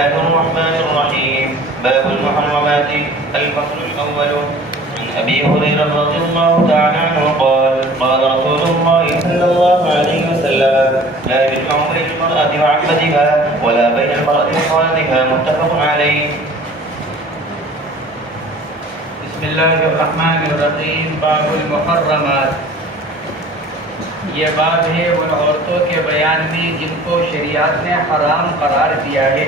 الله الرحمن الرحيم. باب المحرمات. الفصل الأول. عن أبي هريرة رضي الله تعالى عنه قال قال رسول الله صلى الله عليه وسلم لا يجمع بين المرأة وعبدها ولا بين المرأة وخالتها. متفق عليه. بسم اللہ الرحمن الرحیم. باب المحرمات. یہ باب ہے ان عورتوں کے بیان میں جن کو شریعت نے حرام قرار دیا ہے،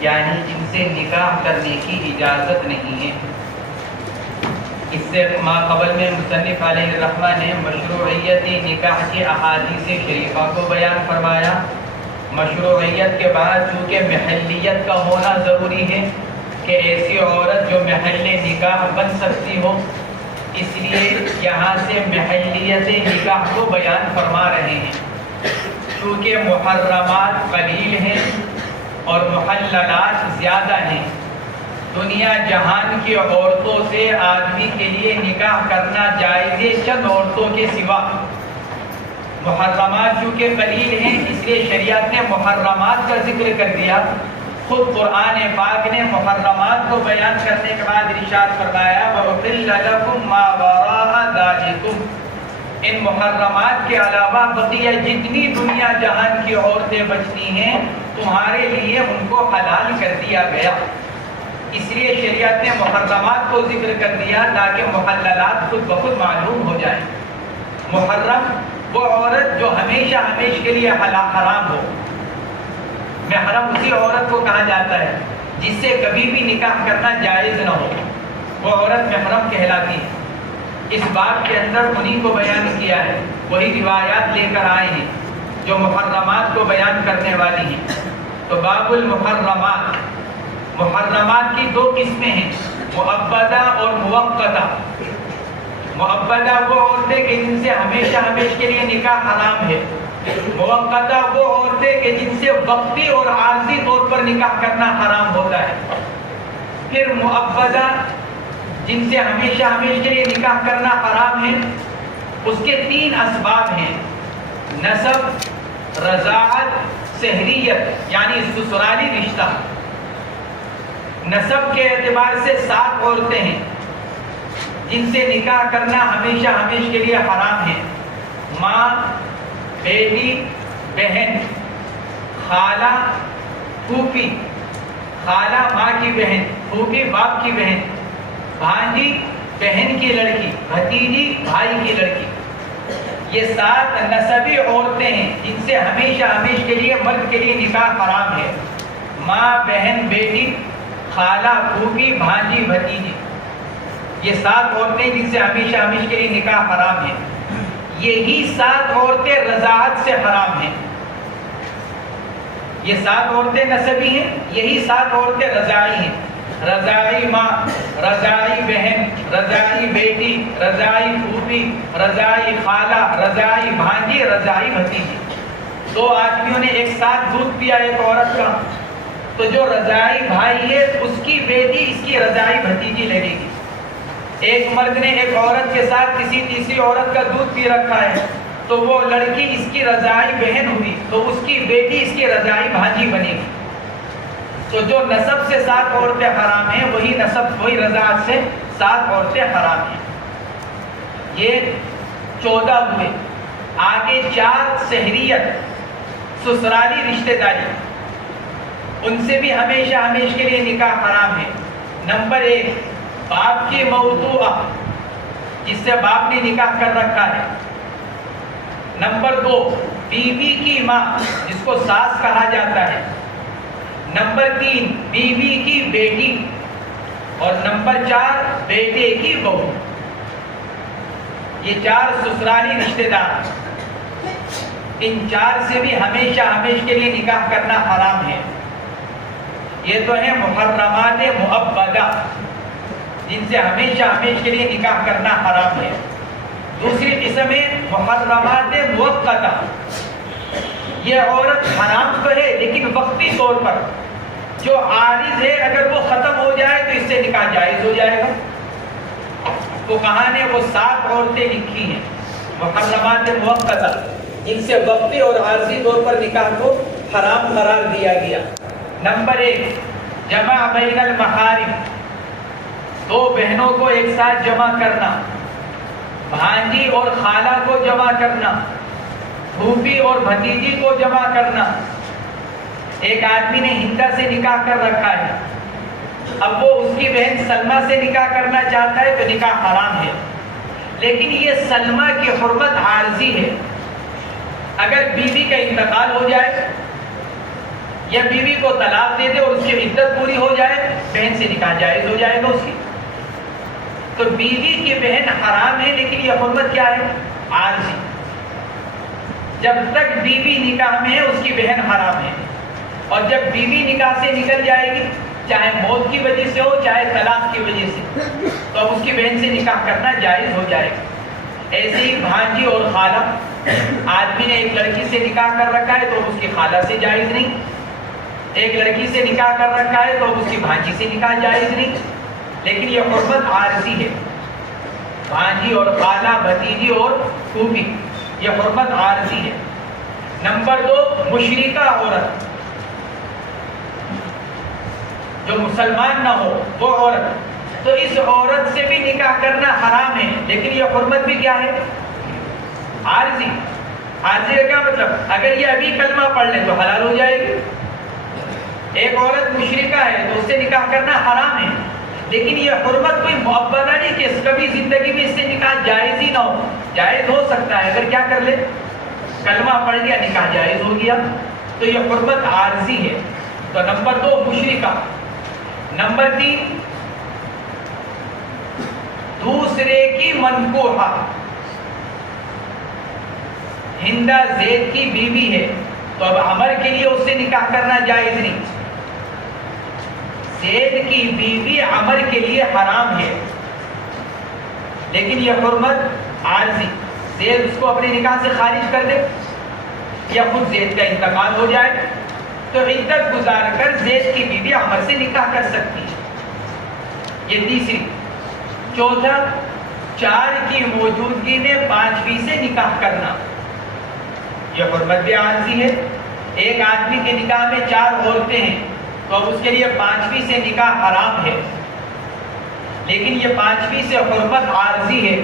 یعنی جن سے نکاح کرنے کی اجازت نہیں ہے. اس سے ما قبل میں مصنف علیہ الرحمہ نے مشروعیت نکاح کی احادیث شریفہ کو بیان فرمایا. مشروعیت کے بعد چونکہ محلیت کا ہونا ضروری ہے کہ ایسی عورت جو محل نکاح بن سکتی ہو، اس لیے یہاں سے محلیت نکاح کو بیان فرما رہے ہیں. چونکہ محرمات قلیل ہیں اور محللات زیادہ ہیں، دنیا جہان کی عورتوں سے آدمی کے لیے نکاح کرنا جائز ہے چند عورتوں کے سوا. محرمات چونکہ قلیل ہیں اس لیے شریعت نے محرمات کا ذکر کر دیا. خود قرآن پاک نے محرمات کو بیان کرنے کے بعد ارشاد فرمایا وَأُحِلَّ لَكُم مَّا وَرَاءَ ذَلِكُمْ. ان محرمات کے علاوہ بقیہ جتنی دنیا جہان کی عورتیں بچتی ہیں تمہارے لیے ان کو حلال کر دیا گیا. اس لیے شریعت نے محرمات کو ذکر کر دیا تاکہ محللات خود بخود معلوم ہو جائیں. محرم وہ عورت جو ہمیشہ کے لیے حرام ہو. محرم اسی عورت کو کہا جاتا ہے جس سے کبھی بھی نکاح کرنا جائز نہ ہو، وہ عورت محرم کہلاتی ہے. اس باب کے اندر انہی کو بیان کیا ہے، وہی روایات لے کر آئے ہیں جو محرمات کو بیان کرنے والی ہیں. تو باب المحرمات. محرمات کی دو قسمیں ہیں، مؤبدہ اور موقتہ. مؤبدہ وہ عورتیں کہ جن سے ہمیشہ کے لیے نکاح حرام ہے. موقتہ وہ عورتیں کہ جن سے وقتی اور عارضی طور پر نکاح کرنا حرام ہوتا ہے. پھر مؤبدہ جن سے ہمیشہ کے لیے نکاح کرنا حرام ہے، اس کے تین اسباب ہیں: نسب، رضاعت، سحریت یعنی سسرالی رشتہ. نسب کے اعتبار سے 7 عورتیں ہیں جن سے نکاح کرنا ہمیشہ کے لیے حرام ہے. ماں، بیٹی، بہن، خالہ، پھوپھی. خالہ ماں کی بہن، پھوپھی باپ کی بہن، بھانجی بہن کی لڑکی، بھتیجی بھائی کی لڑکی. یہ 7 نسبی عورتیں ہیں جن سے ہمیشہ کے لیے مرد کے لیے نکاح حرام ہے. ماں، بہن، بیٹی، خالہ، پھوپھی، بھانجی، بھتیجی. یہ 7 عورتیں جن سے ہمیشہ کے لیے نکاح حرام ہے. یہی 7 عورتیں رضاعت سے حرام ہیں. یہ 7 عورتیں نسبی ہیں، یہی 7 عورتیں رضاعی ہیں. رضاعی ماں، رضاعی بہن، رضاعی بیٹی، رضاعی پھوپھی، رضاعی خالہ، رضاعی بھانجی، رضاعی بھتیجی. 2 آدمیوں نے ایک ساتھ دودھ پیا ایک عورت کا، تو جو رضاعی بھائی ہے اس کی بیٹی اس کی رضاعی بھتیجی لگے گی. ایک مرد نے ایک عورت کے ساتھ کسی تیسری عورت کا دودھ پی رکھا ہے تو وہ لڑکی اس کی رضاعی بہن ہوئی تو اس کی بیٹی اس کی رضاعی بھانجی بنے گی. تو جو نسب سے 7 عورتیں حرام ہیں وہی رضاعت سے 7 عورتیں حرام ہیں. یہ 14 ہوئے. آگے 4 سحریت سسرالی رشتہ داری، ان سے بھی ہمیشہ کے لیے نکاح حرام ہے. نمبر 1 باپ کی موضوعہ جس سے باپ نے نکاح کر رکھا ہے. نمبر 2 بیوی کی ماں جس کو ساس کہا جاتا ہے. نمبر 3 بیوی کی بیٹی. اور نمبر 4 بیٹے کی بہو. یہ 4 سسرالی رشتہ دار. ان 4 سے بھی ہمیشہ کے لیے نکاح کرنا حرام ہے. یہ تو ہیں محرمات مؤبدہ جن سے ہمیشہ کے لیے نکاح کرنا حرام ہے. دوسری قسم ہے محرمات موقتہ. یہ عورت حرام تو ہے لیکن وقتی طور پر، جو عارض ہے اگر وہ ختم ہو جائے تو اس سے نکاح جائز ہو جائے گا. تو کہاں نے وہ 7 عورتیں لکھی ہیں محرمات موقتہ جن سے وقتی اور عارضی طور پر نکاح کو حرام قرار دیا گیا. نمبر 1 جمع بین المحارم، دو بہنوں کو ایک ساتھ جمع کرنا، بھانجی اور خالہ کو جمع کرنا، پھوپھی اور بھتیجی کو جمع کرنا۔ ایک آدمی نے ہندا سے نکاح کر رکھا ہے، اب وہ اس کی بہن سلمہ سے نکاح کرنا چاہتا ہے تو نکاح حرام ہے، لیکن یہ سلمہ کی حرمت عارضی ہے۔ اگر بیوی کا انتقال ہو جائے یا بیوی کو طلاق دے دے اور اس کی عدت پوری ہو جائے، بہن سے نکاح جائز ہو جائے گا اس کی۔ تو بیوی کی بہن حرام ہے، لیکن یہ حرمت کیا ہے؟ عارضی۔ جب تک بیوی نکاح میں ہے اس کی بہن حرام ہے، اور جب بیوی نکاح سے نکل جائے گی، چاہے موت کی وجہ سے ہو چاہے طلاق کی وجہ سے، تو اب اس کی بہن سے نکاح کرنا جائز ہو جائے گا۔ ایسے ہی بھانجی اور خالہ، آدمی نے ایک لڑکی سے نکاح کر رکھا ہے تو اس کی خالہ سے جائز نہیں، ایک لڑکی سے نکاح کر رکھا ہے تو اس کی بھانجی سے نکاح جائز نہیں، لیکن یہ حرمت عارضی ہے۔ بھانجی اور خالہ، بھتیجی اور پھوپھی، یہ حرمت عارضی ہے۔ نمبر 2 مشرکہ عورت، جو مسلمان نہ ہو وہ عورت، تو اس عورت سے بھی نکاح کرنا حرام ہے، لیکن یہ حرمت بھی کیا ہے؟ عارضی۔ عارضی کا کیا مطلب؟ اگر یہ ابھی کلمہ پڑھ لے تو حلال ہو جائے گی۔ ایک عورت مشرکہ ہے تو اس سے نکاح کرنا حرام ہے، لیکن یہ حرمت کوئی مؤبدہ نہیں کہ کبھی زندگی میں اس سے نکاح جائز ہی نہ ہو۔ جائز ہو سکتا ہے، اگر کیا کر لے، کلمہ پڑھ لیا، نکاح جائز ہو گیا، تو یہ حرمت عارضی ہے۔ تو نمبر 2 مشرکہ۔ نمبر 3 دوسرے کی منکوحہ، ہندا زید کی بیوی ہے تو اب عمر کے لیے اس سے نکاح کرنا جائز نہیں، زید کی بیوی عمر کے لیے حرام ہے، لیکن یہ حرمت عارضی۔ زید اس کو اپنے نکاح سے خارج کر دے یا خود زید کا انتقال ہو جائے تو عدت گزار کر زید کی بیوی عمر سے نکاح کر سکتی ہے۔ یہ تیسری۔ چوتھا 4 کی موجودگی میں 5ویں سے نکاح کرنا، یہ حرمت بھی عارضی ہے۔ ایک آدمی کے نکاح میں 4 عورتیں ہیں تو اب اس کے لیے 5ویں سے نکاح حرام ہے، لیکن یہ 5ویں سے حرمت عارضی ہے۔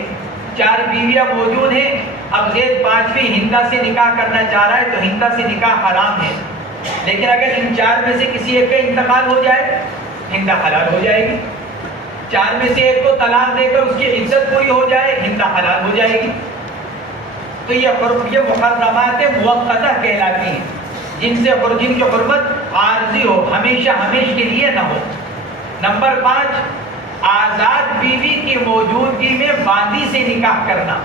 4 بیویاں موجود ہیں، اب زید 5ویں ہندا سے نکاح کرنا چاہ رہا ہے تو ہندا سے نکاح حرام ہے، لیکن اگر ان 4 میں سے کسی ایک کا انتقال ہو جائے، ہندا حلال ہو جائے گی۔ 4 میں سے ایک کو طلاق دے کر اس کی عزت پوری ہو جائے، ہندا حلال ہو جائے گی۔ تو یہ محرمات موقتہ کہلاتی ہیں، جن کی حرمت عارضی ہو، ہمیشہ ہمیشہ کے لیے نہ ہو۔ نمبر 5 آزاد بیوی کی موجودگی میں باندی سے نکاح کرنا۔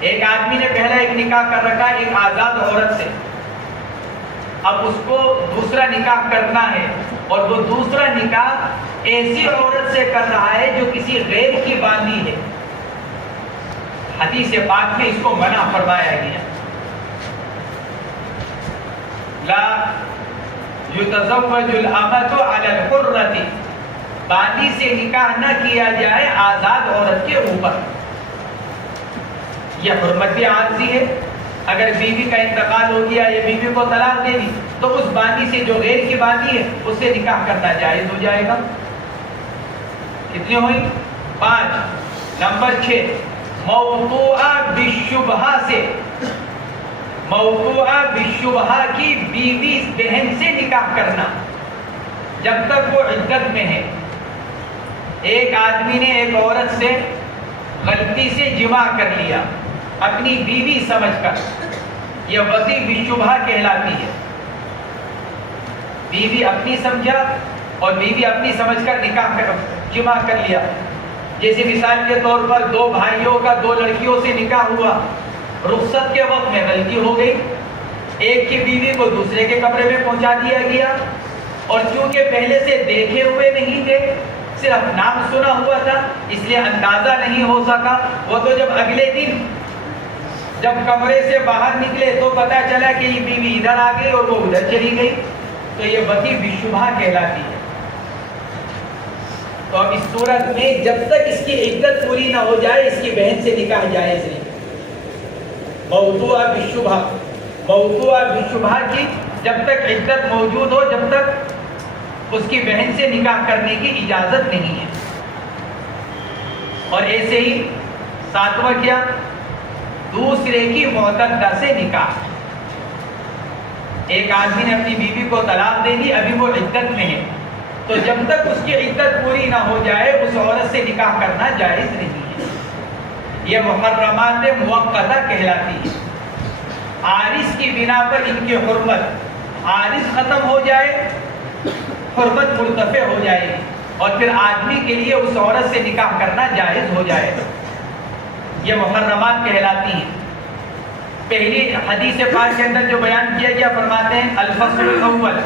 ایک آدمی نے پہلا ایک نکاح کر رکھا ہے ایک آزاد عورت سے، اب اس کو دوسرا نکاح کرنا ہے، اور وہ دوسرا نکاح ایسی عورت سے کر رہا ہے جو کسی غیر کی باندی ہے۔ حدیث پاک میں اس کو منع فرمایا گیا، لا یتزوج الامۃ علی الحرۃ، باندی سے نکاح نہ کیا جائے آزاد عورت کے اوپر۔ یہ حرمت بھی عارضی ہے۔ اگر بیوی کا انتقال ہو گیا یا بیوی کو طلاق دے دی تو اس باندی سے جو غیر کی باندی ہے اس سے نکاح کرنا جائز ہو جائے گا۔ کتنی ہوئی؟ 5۔ نمبر 6 موضوعہ بالشبہہ سے، موضوعہ بالشبہہ کی بیوی بہن سے نکاح کرنا جب تک وہ عدت میں ہے۔ ایک آدمی نے ایک عورت سے غلطی سے جماع کر لیا اپنی بیوی سمجھ کر، یہ وضع بالشبہہ کہلاتی ہے۔ بیوی اپنی سمجھا اور بیوی اپنی سمجھ کر جماع کر لیا۔ جیسے مثال کے طور پر 2 بھائیوں کا 2 لڑکیوں سے نکاح ہوا، رخصت کے وقت میں غلطی ہو گئی، ایک کی بیوی کو دوسرے کے کمرے میں پہنچا دیا گیا، اور چونکہ پہلے سے دیکھے ہوئے نہیں تھے، صرف نام سنا ہوا تھا، اس لیے اندازہ نہیں ہو سکا۔ وہ تو جب اگلے دن جب کمرے سے باہر نکلے تو پتا چلا کہ یہ بیوی ادھر آ گئی اور وہ ادھر چلی گئی، تو یہ وضع بالشبہہ کہلاتی ہے۔ تو اب اس صورت میں جب تک اس کی عدت پوری نہ ہو جائے اس کی بہن سے نکاح جائز نہیں۔ موضوعہ بالشبہہ، موضوعہ بالشبہہ کی جب تک عدت موجود ہو جب تک اس کی بہن سے نکاح کرنے کی اجازت نہیں ہے. اور ایسے ہی ساتواں کیا؟ دوسرے کی معتدہ سے نکاح. ایک آدمی نے اپنی بیوی کو طلاق دے دی، ابھی وہ عدت میں ہے، تو جب تک اس کی عدت پوری نہ ہو جائے اس عورت سے نکاح کرنا جائز نہیں ہے. یہ محرمات موقتہ کہلاتی ہے. عارض کی بنا پر ان کی حرمت، عارض ختم ہو جائے حرمت مرتفع ہو جائے گی اور پھر آدمی کے لیے اس عورت سے نکاح کرنا جائز ہو جائے گا. یہ محرمات کہلاتی ہیں. پہلی حدیث پاک کے اندر جو بیان کیا گیا فرماتے ہیں الفصل الاول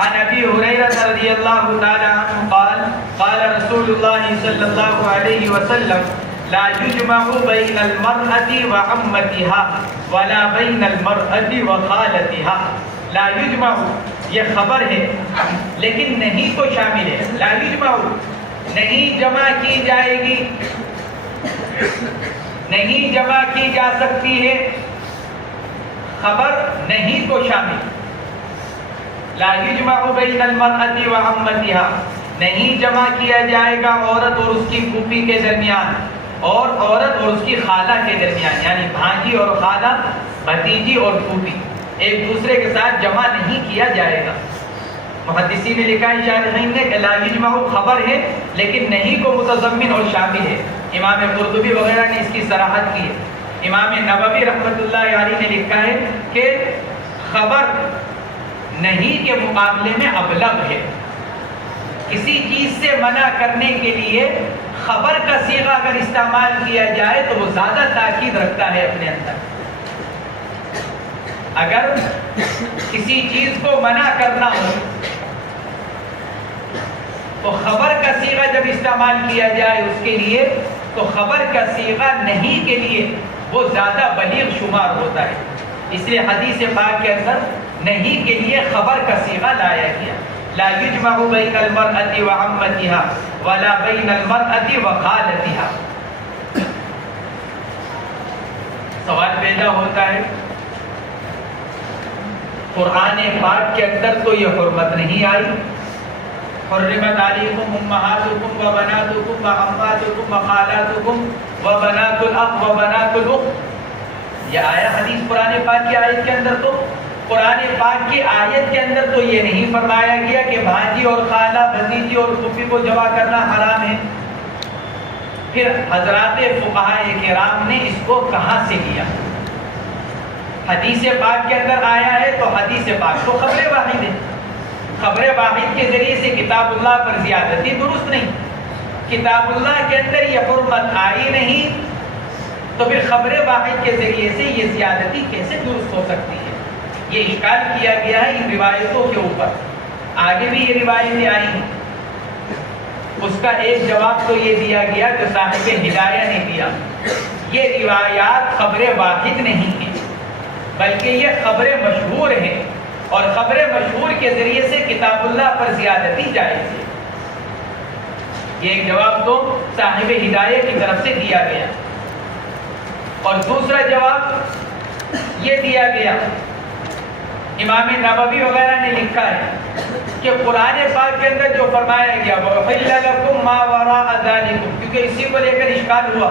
عن ابی ہریرہ رضی اللہ تعالی عنہ قال قال رسول اللہ صلی اللہ علیہ وسلم لا يجمع بين المرأة وعمتها ولا بين المرأة وخالتها. لا يجمع یہ خبر ہے لیکن نہیں کو شامل ہے. لا يجمع نہیں جمع کی جائے گی، نہیں جمع کی جا سکتی ہے. خبر نہیں کو شامل. لا يجمع بين المرأة وعمتها نہیں جمع کیا جائے گا عورت اور اس کی پھوپھی کے درمیان اور عورت اور اس کی خالہ کے درمیان، یعنی بھانجی اور خالہ، بھتیجی اور پھوپھی ایک دوسرے کے ساتھ جمع نہیں کیا جائے گا. محدثین نے لکھا ہے شارحین نے کہ لا یجمع خبر ہے لیکن نہیں کو متضمن اور شامل ہے. امام قرطبی وغیرہ نے اس کی صراحت کی ہے. امام نووی رحمۃ اللہ علیہ نے لکھا ہے کہ خبر نہیں کے مقابلے میں ابلغ ہے. کسی چیز سے منع کرنے کے لیے خبر کا صیغہ اگر استعمال کیا جائے تو وہ زیادہ تاکید رکھتا ہے اپنے اندر. اگر کسی چیز کو منع کرنا ہو تو خبر کا صیغہ جب استعمال کیا جائے اس کے لیے تو خبر کا صیغہ نہیں کے لیے وہ زیادہ بلیغ شمار ہوتا ہے. اس لیے حدیث پاک کے اندر نہیں کے لیے خبر کا صیغہ لایا گیا. لا یجمع بین المرأة وعمتها ولا بین المرأة وخالتها. سوال پیدا ہوتا ہے قرآن پاک کے اندر تو یہ حرمت نہیں آئی. حرمت علیکم امہاتکم وبناتکم وعماتکم وخالاتکم وبنات الاخ وبنات الاخت. یہ آیا حدیث قرآن پاک کی آیت کے اندر. تو قرآن پاک کی آیت کے اندر تو یہ نہیں فرمایا گیا کہ بھانجی اور خالہ، بھتیجی اور پھوپھی کو جمع کرنا حرام ہے. پھر حضرات فقہائے کرام نے اس کو کہاں سے لیا؟ حدیث پاک کے اندر آیا ہے تو حدیث پاک تو خبر واحد ہے. خبر واحد کے ذریعے سے کتاب اللہ پر زیادتی درست نہیں. کتاب اللہ کے اندر یہ حرمت آئی نہیں تو پھر خبر واحد کے ذریعے سے یہ زیادتی کیسے درست ہو سکتی ہے؟ یہ اشکال کیا گیا ہے ان روایتوں کے اوپر. آگے بھی یہ روایتیں آئی ہیں. اس کا ایک جواب تو یہ دیا گیا جو صاحب ہدایہ نے دیا. یہ روایات خبر واحد نہیں ہیں بلکہ یہ خبر مشہور ہیں اور خبر مشہور کے ذریعے سے کتاب اللہ پر زیادتی جائز ہے. یہ ایک جواب تو صاحب ہدایہ کی طرف سے دیا گیا. اور دوسرا جواب یہ دیا گیا، امام نووی وغیرہ نے لکھا ہے کہ قرآن پاک کے اندر جو فرمایا گیا وَأُحِلَّ لَكُم مَّا وَرَاءَ ذَلِكُم، کیونکہ اسی کو لے کر اشکال ہوا.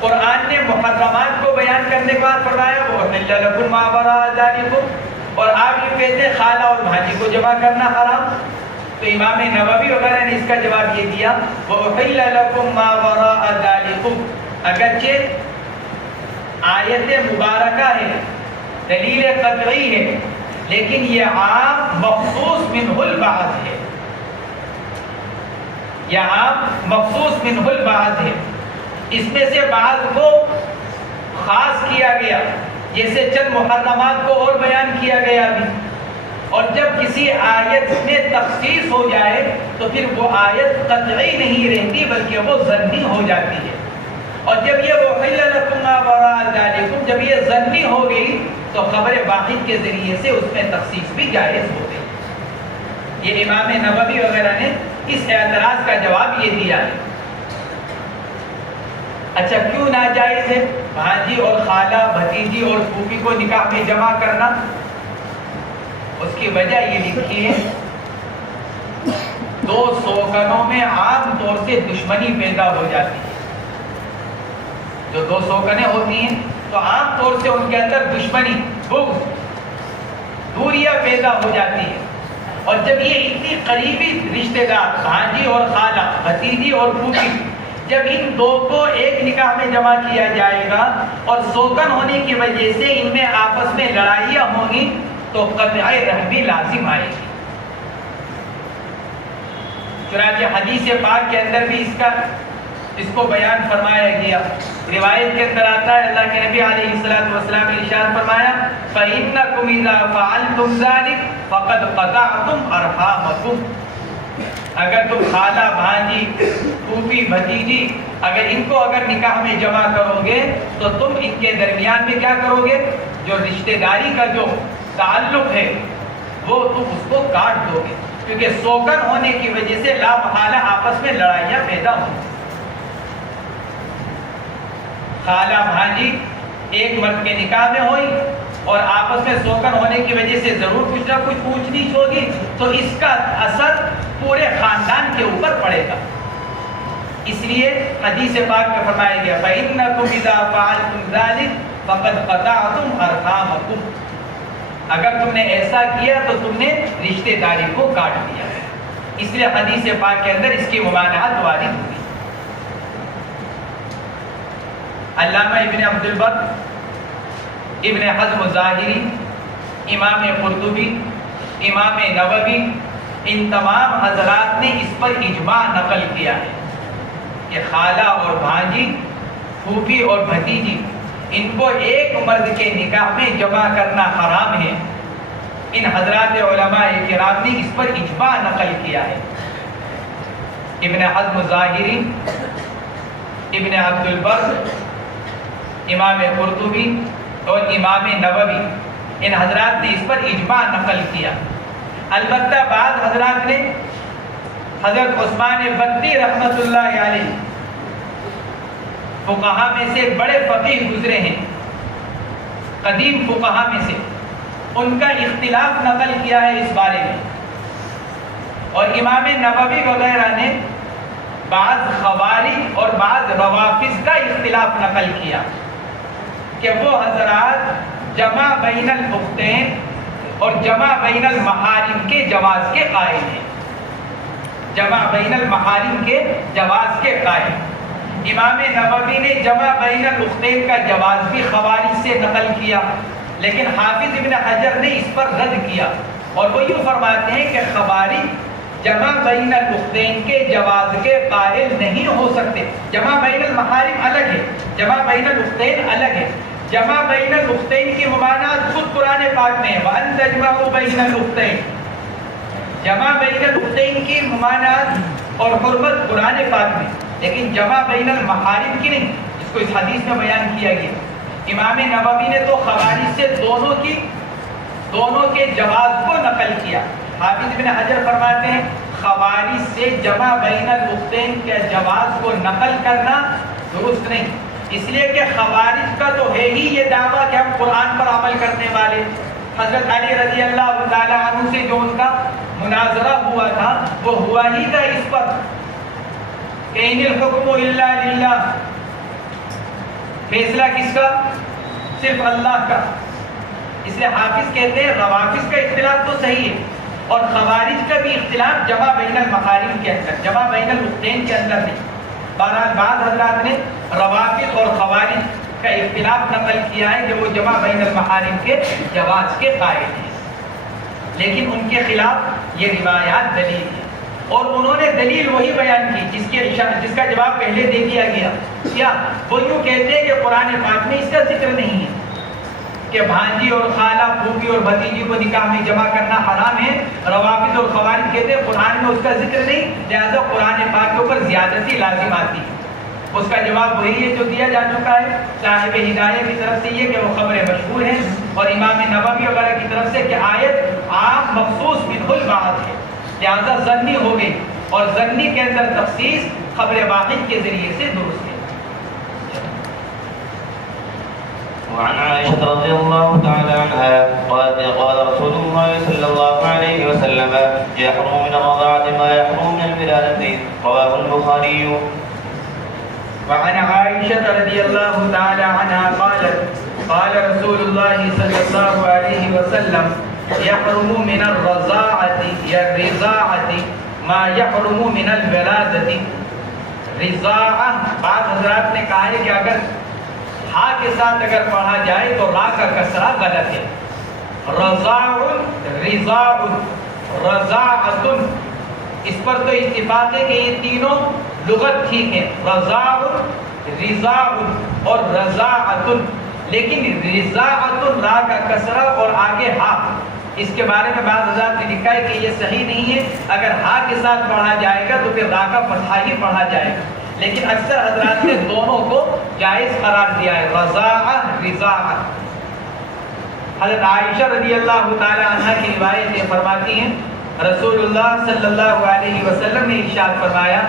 قرآن نے محرمات کو بیان کرنے کے بعد فرمایا وَأُحِلَّ لَكُم مَّا وَرَاءَ ذَلِكُم، اور آپ یہ کہتے ہیں خالہ اور بھانجی کو جمع کرنا حرام. تو امام نووی وغیرہ نے اس کا جواب یہ دیا وَأُحِلَّ لَكُم مَّا وَرَاءَ ذَلِكُم، اگرچہ آیت مبارکہ ہے، دلیل قطعی ہے، لیکن یہ عام مخصوص منہ البعض ہے. یہ عام مخصوص منہ البعض ہے. اس میں سے بعض کو خاص کیا گیا، جیسے چند محرمات کو اور بیان کیا گیا بھی. اور جب کسی آیت میں تخصیص ہو جائے تو پھر وہ آیت قطعی نہیں رہتی بلکہ وہ ظنی ہو جاتی ہے. اور جب یہ وَأُحِلَّ لَكُم مَّا وَرَاءَ ذَلِكُم جب یہ ظنی ہو گئی تو خبر واحد کے ذریعے سے اس میں تخصیص بھی جائز ہو گئی. یہ امام نووی وغیرہ نے اس اعتراض کا جواب یہ دیا ہے. اچھا کیوں ناجائز ہے بھانجی اور خالہ، بھتیجی اور پھوپھی کو نکاح میں جمع کرنا؟ اس کی وجہ یہ لکھی ہے، دو سوکنوں میں عام طور سے دشمنی پیدا ہو جاتی ہے. جو دو سوکنے ہوتی ہیں تو عام طور سے ان کے اندر دشمنی، بغض، دوریاں پیدا ہو جاتی ہے. اور جب یہ اتنی قریبی رشتہ دار، بھانجی اور خالہ، بھتیجی اور پھوپھی، جب ان دو کو ایک نکاح میں جمع کیا جائے گا اور سوکن ہونے کی وجہ سے ان میں آپس میں لڑائیاں ہوں گی تو قطع رحم بھی لازم آئے گی. چنانچہ حدیث پاک کے اندر بھی اس کو بیان فرمایا گیا. روایت کے اندر آتا ہے اللہ کے نبی علیہ السلام نے ارشاد فرمایا فَإِنَّكُمْ إِذَا فَعَلْتُمْ ذَلِكَ فَقَدْ قَطَعْتُمْ أَرْحَامَكُمْ. اگر تم خالہ، بھانجی، پھوپھی، بھتیجی اگر ان کو نکاح میں جمع کرو گے تو تم ان کے درمیان میں کیا کرو گے؟ جو رشتہ داری کا جو تعلق ہے وہ تم اس کو کاٹ دو گے، کیونکہ سوکن ہونے کی وجہ سے لا محالہ آپس میں لڑائیاں پیدا ہوں. خالہ بھانجی ایک مرد کے نکاح میں ہوئی اور آپس میں سوکن ہونے کی وجہ سے ضرور کچھ نہ کچھ پوچھ نیچھ ہوگی تو اس کا اثر پورے خاندان کے اوپر پڑے گا. اس لیے حدیث پاک میں فرمایا گیا فَإِنَّكُمْ إِذَا فَعَلْتُمْ ذَلِكَ فَقَدْ قَطَعْتُمْ أَرْحَامَكُمْ. اگر تم نے ایسا کیا تو تم نے رشتہ داری کو کاٹ دیا. اس لیے حدیث پاک کے اندر اس کی ممانعت وارد ہوئی. علامہ ابن عبد البر، ابن حزم ظاہری، امام قرطبی، امام نووی، ان تمام حضرات نے اس پر اجماع نقل کیا ہے کہ خالہ اور بھانجی، پھوپھی اور بھتیجی ان کو ایک مرد کے نکاح میں جمع کرنا حرام ہے. ان حضرات علماء کرام نے اس پر اجماع نقل کیا ہے. ابن حزم ظاہری، ابن عبد البر، امام قرطبی اور امام نووی ان حضرات نے اس پر اجماع نقل کیا. البتہ بعض حضرات نے، حضرت عثمان بطی رحمۃ اللہ علیہ فقہا میں سے بڑے فقیہ گزرے ہیں، قدیم فقہا میں سے، ان کا اختلاف نقل کیا ہے اس بارے میں. اور امام نووی وغیرہ نے بعض خوارج اور بعض روافض کا اختلاف نقل کیا کہ وہ حضرات جمع بین الاختین اور جمع بین المحارم کے جواز کے قائل ہیں. جمع بین المحارم کے جواز کے قائل. امام نووی نے جمع بین الاختین کا جواز بھی خوارج سے نقل کیا، لیکن حافظ ابن حجر نے اس پر رد کیا اور وہ یوں فرماتے ہیں کہ خوارج جمع بین الاختین کے جواز کے قائل نہیں ہو سکتے. جمع بین المحارم الگ ہے، جمع بین الاختین الگ ہے. جمع بین الاختین کی ممانعت خود قرآن پاک میں ہے وَأَن تَجْمَعُوا بَيْنَ الْأُخْتَيْنِ. جمع بین الاختین کی ممانعت اور حرمت قرآن پاک میں، لیکن جمع بین المحارم کی نہیں، جس کو اس حدیث میں بیان کیا گیا. امام نووی نے تو خوارج سے دونوں کے جواز کو نقل کیا. حافظ ابن حجر فرماتے ہیں خوارج سے جمع بین الاختین کے جواز کو نقل کرنا درست نہیں، اس لیے کہ خوارج کا تو ہے ہی یہ دعویٰ کہ ہم قرآن پر عمل کرنے والے. حضرت علی رضی اللہ تعالیٰ عنہ سے جو ان کا مناظرہ ہوا تھا وہ ہوا ہی تھا اس پر کہ ان الحکم الا للہ، فیصلہ کس کا؟ صرف اللہ کا. اس لیے حافظ کہتے ہیں روافض کا اختلاف تو صحیح ہے اور خوارج کا بھی اختلاف جمع بین المحارم کے اندر، جمع بین الاختین کے اندر نہیں. بہرحال بعض حضرات نے روافض اور خوارج کا اختلاف نقل کیا ہے کہ وہ جمع بین المحارم کے جواز کے قائل ہیں، لیکن ان کے خلاف یہ روایات دلیل ہے. اور انہوں نے دلیل وہی بیان کی جس کا جواب پہلے دے دیا گیا. کیا وہ یوں کہتے ہیں کہ قرآن پاک میں اس کا ذکر نہیں ہے کہ بھانجی اور خالہ، پھوپھی اور بھتیجی کو نکاح میں جمع کرنا حرام ہے. روافض اور خوارج کہتے ہیں قرآن میں اس کا ذکر نہیں، لہذا قرآن پاک کے اوپر زیادتی لازم آتی ہے. اس کا جواب وہی ہے جو دیا جا چکا ہے صاحب ہدایہ کی طرف سے یہ کہ وہ خبریں مشہور ہیں، اور امام نووی وغیرہ کی طرف سے کہ آیت عام مخصوص منہ البعض ہے، لہذا ظنی ہو گئی، اور ظنی کے اندر تخصیص خبر واحد کے ذریعے سے درست ہے. وعن عائشة رضي الله تعالى عنها قال رسول الله صلى الله عليه وسلم يحرم من الرضاعة ما يحرم من الولادة رواه البخاري. وعن عائشة رضي الله تعالى عنها قالت قال رسول الله صلى الله عليه وسلم يحرم من الرضاعة ما يحرم من الولادة. رضاعہ بعض حضرات نے کہا ہے کہ اگر ہا کے ساتھ اگر پڑھا جائے تو را کا کسرہ غلط ہے. رضاعت اس پر تو اتفاق ہے کہ یہ تینوں لغت ٹھیک ہیں، رضاع اور رضاعت، لیکن رضاعت را کا کسرہ اور آگے ہا، اس کے بارے میں بعض حضرات نے لکھا ہے کہ یہ صحیح نہیں ہے. اگر ہا کے ساتھ پڑھا جائے گا تو پھر را کا فتحہ ہی پڑھا جائے گا، لیکن اکثر حضرات نے دونوں کو جائز قرار دیا ہے، رضاعت. حضرت عائشہ رضی اللہ تعالی عنہ کی روایت فرماتی ہیں رسول اللہ صلی اللہ علیہ وسلم نے ارشاد فرمایا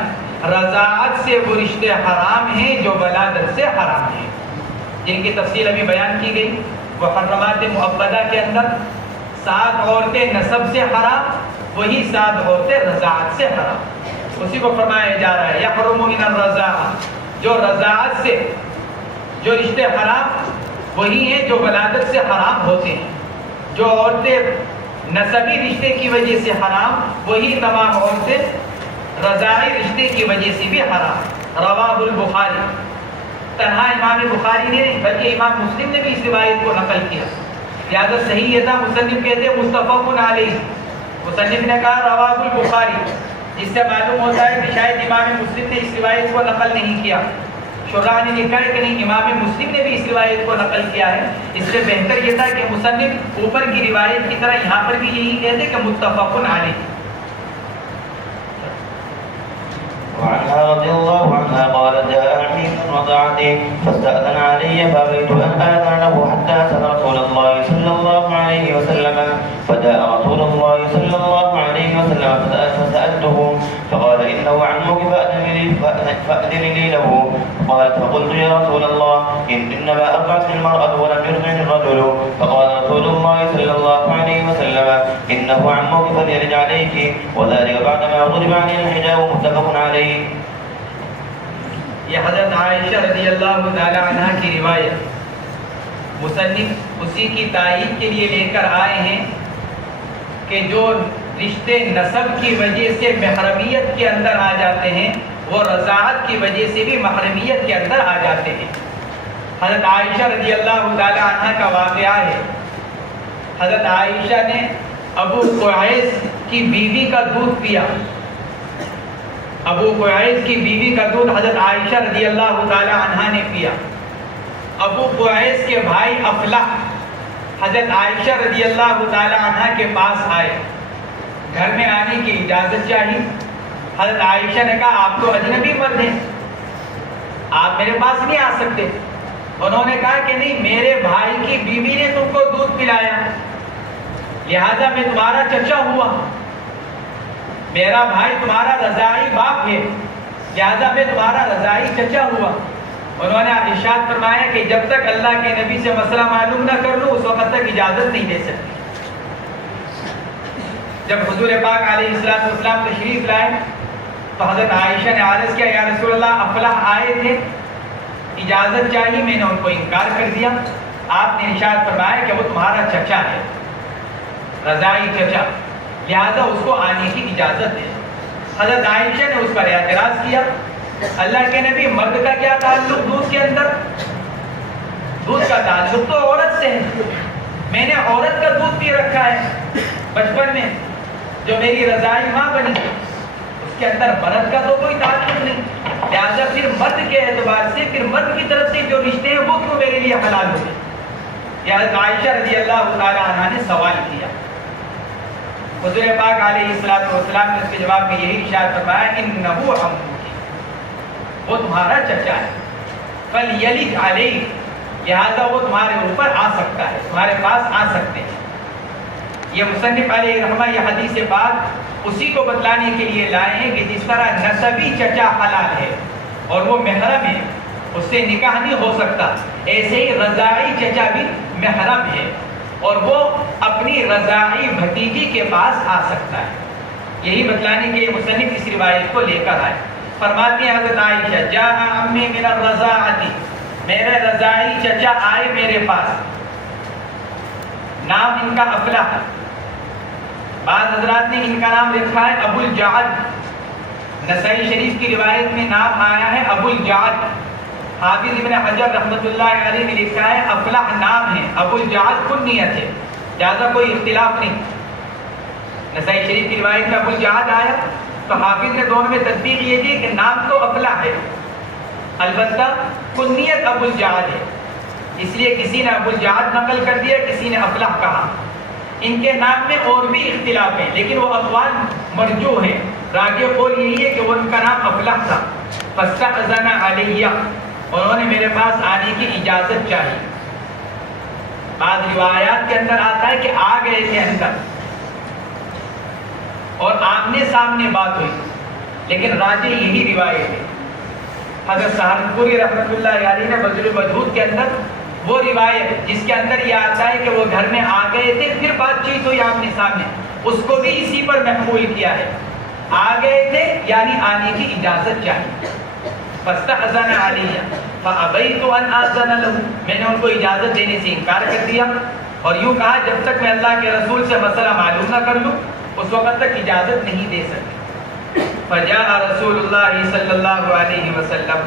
رضاعت سے وہ رشتے حرام ہیں جو ولادت سے حرام ہیں، جن کی تفصیل ابھی بیان کی گئی. محرمات مؤبدہ کے اندر 7 عورتیں نسب سے حرام، وہی 7 عورتیں رضاعت سے حرام، اسی کو فرمایا جا رہا ہے یحرم من الرضاعہ، جو رضاعت سے جو رشتے حرام وہی ہیں جو ولادت سے حرام ہوتے ہیں. جو عورتیں نسبی رشتے کی وجہ سے حرام، وہی تمام عورتیں رضاعی رشتے کی وجہ سے بھی حرام. رواہ البخاری، تنہا امام بخاری نے نہیں بلکہ امام مسلم نے بھی اس روایت کو نقل کیا، لہذا صحیح یہ تھا مصنف کہتے ہیں متفق علیہ. مصنف نے کہا رواہ البخاری، جس سے معلوم ہوتا ہے کہ شاید امام مسلم نے اس روایت کو نقل نہیں کیا. شراح نے لکھا ہے کہ نہیں، امام مسلم نے بھی اس روایت کو نقل کیا ہے. اس سے بہتر یہ تھا کہ مصنف اوپر کی روایت کی طرح یہاں پر بھی یہی کہتے کہ متفق علیہ. وعنها رضي الله عنها قالت جاء عمي من رضاعته فاستأذن علي فأبيت أن آذن له حتى سأل رسول الله صلى الله عليه وسلم فجاء رسول الله صلى الله عليه وسلم فسألته فقال إنه عمك فأذن لي له. قالت فقلت يا رسول الله إنما أرضعت المرأة ولم يرضع الرجل. فقال رسول الله صلى الله عليه وسلم إنه عمك فليرد عليك، وذلك بعدما ضرب عليه الحجاب. متفق عليه. یہ حضرت عائشہ رضی اللہ تعالی عنہ کی روایت مصنف اسی کی تائید کے لیے لے کر آئے ہیں کہ جو رشتے نسب کی وجہ سے محرمیت کے اندر آ جاتے ہیں وہ رضاعت کی وجہ سے بھی محرمیت کے اندر آ جاتے ہیں. حضرت عائشہ رضی اللہ تعالی عنہ کا واقعہ ہے، حضرت عائشہ نے ابو قعیس کی بیوی کا دودھ پیا. ابو قعیس کی بیوی کا دودھ حضرت عائشہ رضی اللہ تعالی عنہ نے پیا. ابو قعیس کے بھائی افلح حضرت عائشہ رضی اللہ تعالی عنہ کے پاس آئے، گھر میں آنے کی اجازت چاہیے. حضرت عائشہ نے کہا آپ تو اجنبی مرد ہیں، آپ میرے پاس نہیں آ سکتے. انہوں نے کہا کہ نہیں، میرے بھائی کی بیوی نے تم کو دودھ پلایا، لہذا میں تمہارا چچا ہوا، میرا بھائی تمہارا رضاعی باپ ہے، لہذا میں تمہارا رضاعی چچا ہوا. انہوں نے ارشاد فرمایا کہ جب تک اللہ کے نبی سے مسئلہ معلوم نہ کر لوں اس وقت تک اجازت نہیں دے سکتی. جب حضور پاک علیہ السلام تشریف لائے تو حضرت عائشہ نے عرض کیا یا رسول اللہ افلح آئے تھے، اجازت چاہیے. میں نے ان کو انکار کر دیا. آپ نے ارشاد فرمایا کہ وہ تمہارا چچا ہے، رضاعی چچا، لہذا اس کو آنے کی اجازت ہے. حضرت عائشہ نے اس پر اعتراض کیا، اللہ کے نبی مرد کا کیا تعلق دودھ کے اندر؟ دودھ کا تعلق تو عورت سے ہے. میں نے عورت کا دودھ پی رکھا ہے بچپن میں، جو میری رضاعی ماں بنی، اس کے اندر مرد کا تو کوئی تعلق نہیں، لہذا پھر مرد کے اعتبار سے پھر مرد کی طرف سے جو رشتے ہیں وہ کیوں میرے لیے حلال ہوئے؟ یہ حضرت عائشہ رضی اللہ تعالی عنہ نے سوال کیا. حضور پاک علیہ السلام نے اس کے جواب میں یہی ارشاد فرمایا انہ عمک، وہ تمہارا چچا ہے، فلیلج علیک، لہذا وہ تمہارے اوپر آ سکتا ہے، تمہارے پاس آ سکتے ہیں. یہ مصنف علیہ رحمہ یہ حدیث پاک اسی کو بتلانے کے لیے لائے ہیں کہ جس طرح نسبی چچا حلال ہے اور وہ محرم ہے، اس سے نکاح نہیں ہو سکتا، ایسے ہی رضاعی چچا بھی محرم ہے اور وہ اپنی رضاعی بھتیجی کے پاس آ سکتا ہے۔ یہی بتلانے کے مصنف اس روایت کو لے کر آئے۔ فرماتی ہیں حضرت عائشہ جاء عمی من الرضاعتی، میرے رضاعی چچا آئے میرے پاس، نام ان کا افلح، بعض حضرات نے ان کا نام لکھا ہے ابو الجعد، نسائی شریف کی روایت میں نام آیا ہے ابو الجعد، حافظ ابن حجر رحمۃ اللہ علیہ نے لکھا ہے افلح نام ہے، ابو الجعد کنیت ہے، لہذا کوئی اختلاف نہیں۔ نسائی شریف کی روایت میں ابو الجعد آیا تو حافظ نے دونوں میں تصدیق یہ دی کہ نام تو افلح ہے، البتہ کنیت ابو الجعد ہے، اس لیے کسی نے ابو الجعد نقل کر دیا، کسی نے افلح کہا۔ ان کے نام میں اور بھی اختلاف ہے لیکن وہ اقوال مرجوح ہیں، راجح قول یہی ہے کہ وہ ان کا نام افلح تھا۔ فاستأذن علیہ، انہوں نے میرے پاس آنے کی اجازت چاہی۔ بعض روایات کے اندر آتا ہے کہ آ گئے تھے اندر اور آمنے سامنے بات ہوئی، لیکن راجح یہی روایت ہے۔ حضرت سہارنپوری رحمۃ اللہ علیہ نے بذل الوجود کے اندر وہ روایت جس کے اندر یہ آتا ہے کہ وہ گھر میں آ گئے تھے پھر بات چیت ہوئی آمنے سامنے، اس کو بھی اسی پر محمول کیا ہے، آ گئے تھے یعنی آنے کی اجازت چاہیے۔ فاستأذن علیہ فأبیت ان آذن لہ، میں نے ان کو اجازت دینے سے انکار کر دیا اور یوں کہا جب تک میں اللہ کے رسول سے مسئلہ معلوم نہ کر لوں اس وقت تک اجازت نہیں دے سکتی۔ فجاء رسول اللہ صلی اللہ علیہ وسلم،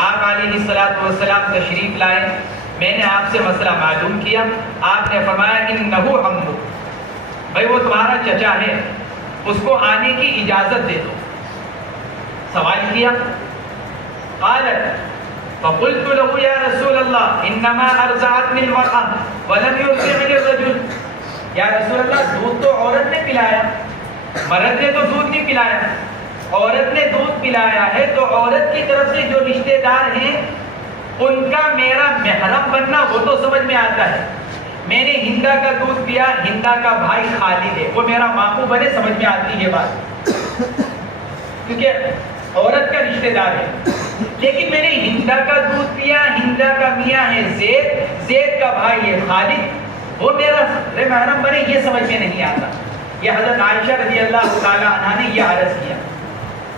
آپ علیہ الصلوۃ والسلام تشریف لائے، میں نے آپ سے مسئلہ معلوم کیا، آپ نے فرمایا انہ عمک، بھائی وہ تمہارا چچا ہے، اس کو آنے کی اجازت دے دو۔ سوال کیا، قالت فقلت له یا رسول اللہ انما ارضعتنی المرأة ولم يرضعني الرجل، یا رسول اللہ دودھ تو عورت نے پلایا، مرد نے تو دودھ نہیں پلایا، عورت نے دودھ پلایا ہے تو عورت کی طرف سے جو رشتہ دار ہیں ان کا میرا محرم بننا وہ تو سمجھ میں آتا ہے، میں نے ہندا کا دودھ پیا، ہندا کا بھائی خالد ہے، وہ میرا ماموں بنے، سمجھ میں آتی ہے بات، کیونکہ عورت کا رشتہ دار ہے، لیکن میں نے ہندا کا دودھ پیا، ہندا کا میاں ہے زید، زید کا بھائی ہے خالد، وہ میرا محرم بنے، یہ سمجھ میں نہیں آتا۔ یہ حضرت عائشہ رضی اللہ تعالی عنہا نے یہ عرض کیا،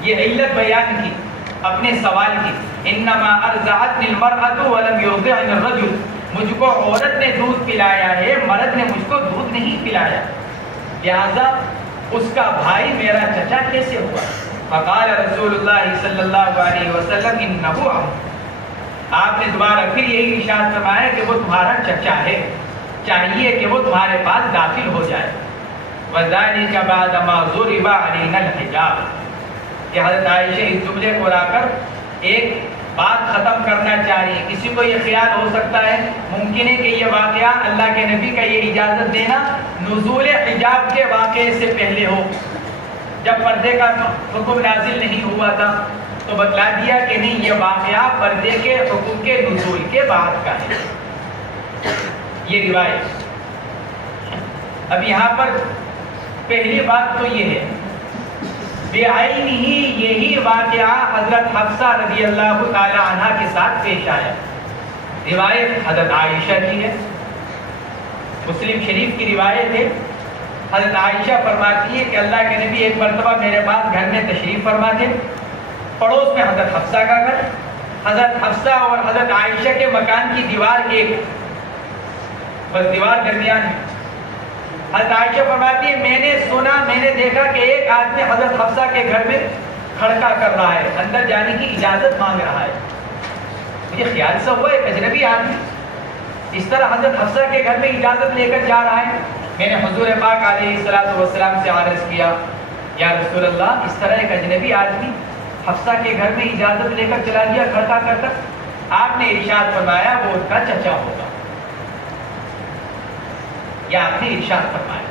یہ علت بیان کی اپنے سوال کی، انما ارضعتنی المرأة ولم يرضعني الرجل، مجھ کو عورت نے دودھ پلایا ہے، مرد نے مجھ کو دودھ نہیں پلایا، لہذا اس کا بھائی میرا چچا کیسے ہوا؟ فقال رسول اللہ صلی اللہ علیہ وسلم انہ عمک، آپ نے دوبارہ پھر یہی ارشاد فرمایا کہ وہ تمہارا چچا ہے، چاہیے کہ وہ تمہارے پاس داخل ہو جائے۔ وذلك بعد ما ضرب علينا الحجاب، کہ حضرت عائشہ اس جملے کو لا کر ایک بات ختم کرنا چاہیے۔ کسی کو یہ خیال ہو سکتا ہے ممکن ہے کہ یہ واقعہ اللہ کے نبی کا یہ اجازت دینا نزول حجاب کے واقعے سے پہلے ہو، جب پردے کا حکم نازل نہیں ہوا تھا تو بتلا دیا کہ نہیں یہ واقعہ پردے کے حکم کے نزول کے بعد کا ہے، یہ روایت۔ اب یہاں پر پہلی بات تو یہ ہے بعین ہی یہی واقعہ حضرت حفصہ رضی اللہ تعالی عنہ کے ساتھ پیش آیا، روایت حضرت عائشہ کی ہے، مسلم شریف کی روایت ہے۔ حضرت عائشہ فرماتی ہے کہ اللہ کے نبی ایک مرتبہ میرے پاس گھر میں تشریف فرما تھے، پڑوس میں حضرت حفصہ کا گھر، حضرت حفصہ اور حضرت عائشہ کے مکان کی دیوار ایک، بس دیوار درمیان ہے۔ حضرت عائشہ فرماتی ہے میں نے سنا، میں نے دیکھا کہ ایک آدمی حضرت حفصہ کے گھر میں کھڑکا کر رہا ہے، اندر جانے کی اجازت مانگ رہا ہے۔ مجھے خیال سے ہوا ایک اجنبی آدمی اس طرح حضرت حفصہ کے گھر میں اجازت لے کر جا رہا ہے۔ میں نے حضور پاک علیہ السلام سے عرض کیا یا رسول اللہ اس طرح ایک اجنبی آدمی حفصہ کے گھر میں اجازت لے کر چلا گیا کھڑکا کر کر، آپ نے ارشاد فرمایا وہ ان کا چچا ہوگا، یا آپ نے ارشاد فرمایا۔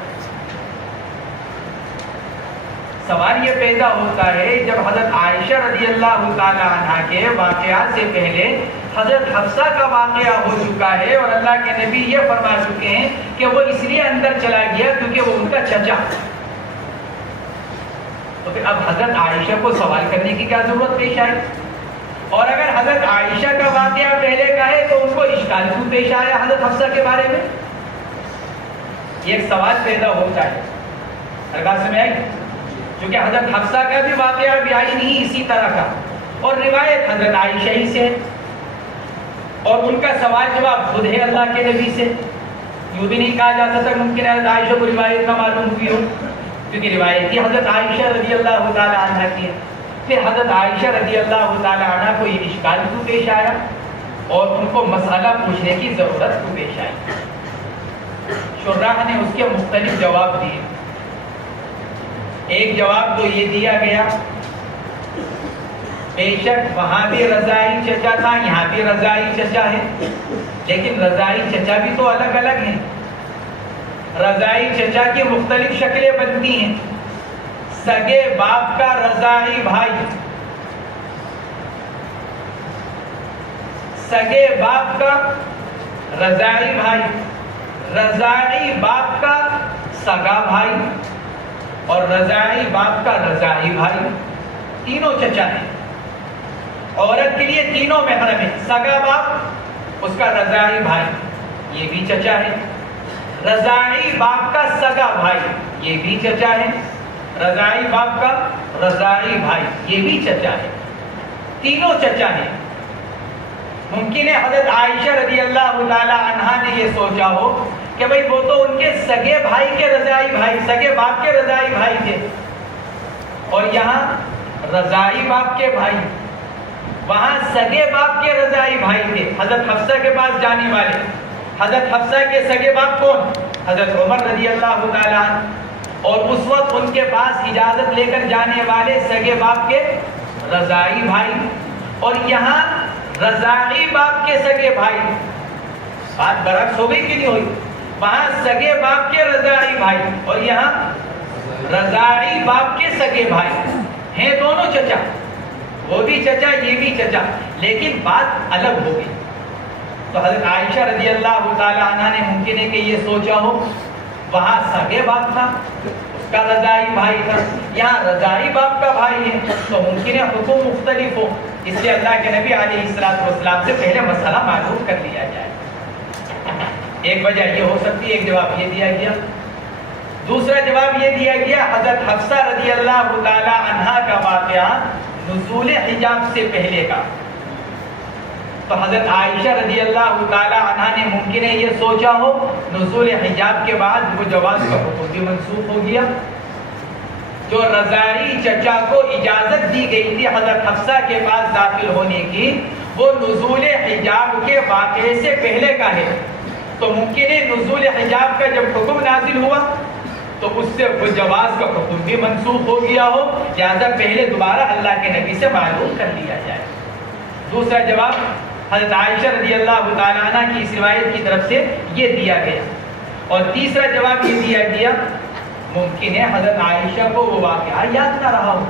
سوال یہ پیدا ہوتا ہے جب حضرت عائشہ رضی اللہ تعالی عنہ کے واقعات سے پہلے حضرت حفصہ کا واقعہ ہو چکا ہے اور اللہ کے نبی یہ فرما چکے ہیں کہ وہ اس لیے اندر چلا گیا کیونکہ وہ ان کا چچا، تو پھر اب حضرت عائشہ کو سوال کرنے کی کیا ضرورت پیش آئی؟ اور اگر حضرت عائشہ کا واقعہ پہلے کا ہے تو ان کو اشکال کیوں پیش آیا حضرت حفصہ کے بارے میں؟ یہ ایک سوال پیدا ہوتا ہے. ہر بات سمجھ آئی؟ کیونکہ حضرت حفصہ کا بھی واقعہ بیان نہیں اسی طرح کا، اور روایت حضرت عائشہ ہی سے، اور ان کا سوال جواب خود ہے اللہ کے نبی سے. یوں بھی نہیں کہا جا سکتا ممکن ہے حضرت عائشہ کو روایت نہ معلوم ہوئی ہو، کیونکہ روایت ہی حضرت عائشہ رضی اللہ تعالی عنہ کی ہے. پھر حضرت عائشہ رضی اللہ تعالی عنہ کو یہ اشکال کیوں پیش آیا اور ان کو مسئلہ پوچھنے کی ضرورت کیوں پیش آئی؟ شراح نے اس کے مختلف جواب دیے. ایک جواب تو یہ دیا گیا بے شک وہاں بھی رضائی چچا تھا، یہاں بھی رضائی چچا ہے، لیکن رضائی چچا بھی تو الگ الگ ہیں. رضائی چچا کی مختلف شکلیں بنتی ہیں. سگے باپ کا رضائی بھائی، سگے باپ کا رضائی بھائی، رضائی باپ کا سگا بھائی، اور رضائی باپ کا رضائی بھائی، تینوں چچا ہیں. عورت کے لیے تینوں محرم ہیں. سگا باپ، اس کا رضائی بھائی یہ بھی چچا ہے، رضائی باپ کا سگا بھائی یہ بھی چچا ہے، رضائی باپ کا رضائی بھائی یہ بھی چچا ہے. تینوں چچا ہیں. ممکن ہے حضرت عائشہ رضی اللہ تعالی عنہا نے یہ سوچا ہو کہ بھئی وہ تو ان کے سگے بھائی کے رضائی بھائی، سگے باپ کے رضائی بھائی تھے، اور یہاں رضائی باپ کے بھائی، وہاں سگے باپ کے رضائی بھائی تھے. حضرت حفصہ کے پاس جانے والے، حضرت حفصہ کے سگے باپ کون؟ حضرت عمر رضی اللہ تعالیٰ عنہ. اور اس وقت ان کے پاس اجازت لے کر جانے والے سگے باپ کے رضائی بھائی، اور یہاں رضائی باپ کے سگے بھائی. بات برعکس ہو گئی کہ نہیں ہوئی؟ وہاں سگے باپ کے رضائی بھائی اور یہاں رضائی باپ کے سگے بھائی ہیں. دونوں چچا، وہ بھی چچا یہ بھی چچا، لیکن بات الگ ہو گئی. تو حضرت عائشہ رضی اللہ تعالی عنہ نے ممکن ہے کہ یہ سوچا ہو وہاں سگے باپ تھا، اس کا رضائی بھائی تھا، یہاں رضائی باپ کا بھائی ہے، تو ممکن ہے حکم مختلف ہو. اس لیے اللہ کے نبی علیہ السلام سے پہلے مسئلہ معلوم کر لیا جائے. ایک وجہ یہ ہو سکتی ہے، ایک جواب یہ دیا گیا. دوسرا جواب یہ دیا گیا حضرت حفصہ رضی اللہ تعالی عنہا کا واقعہ نزول حجاب سے پہلے کا. تو حضرت عائشہ رضی اللہ تعالی عنہا نے ممکن ہے یہ سوچا ہو نزول حجاب کے بعد وہ جواز کا حکم بھی منسوخ ہو گیا. جو رضائی چچا کو اجازت دی گئی تھی حضرت حفصہ کے پاس داخل ہونے کی، وہ نزول حجاب کے واقعے سے پہلے کا ہے. تو ممکن ہے نزول حجاب کا جب حکم نازل ہوا تو اس سے وہ جواز کا حکم بھی منسوخ ہو گیا ہو، لہذا پہلے دوبارہ اللہ کے نبی سے معلوم کر لیا جائے. دوسرا جواب حضرت عائشہ رضی اللہ تعالیٰ عنہ کی اس روایت کی طرف سے یہ دیا گیا. اور تیسرا جواب یہ دیا گیا ممکن ہے حضرت عائشہ کو وہ واقعہ یاد نہ رہا ہو.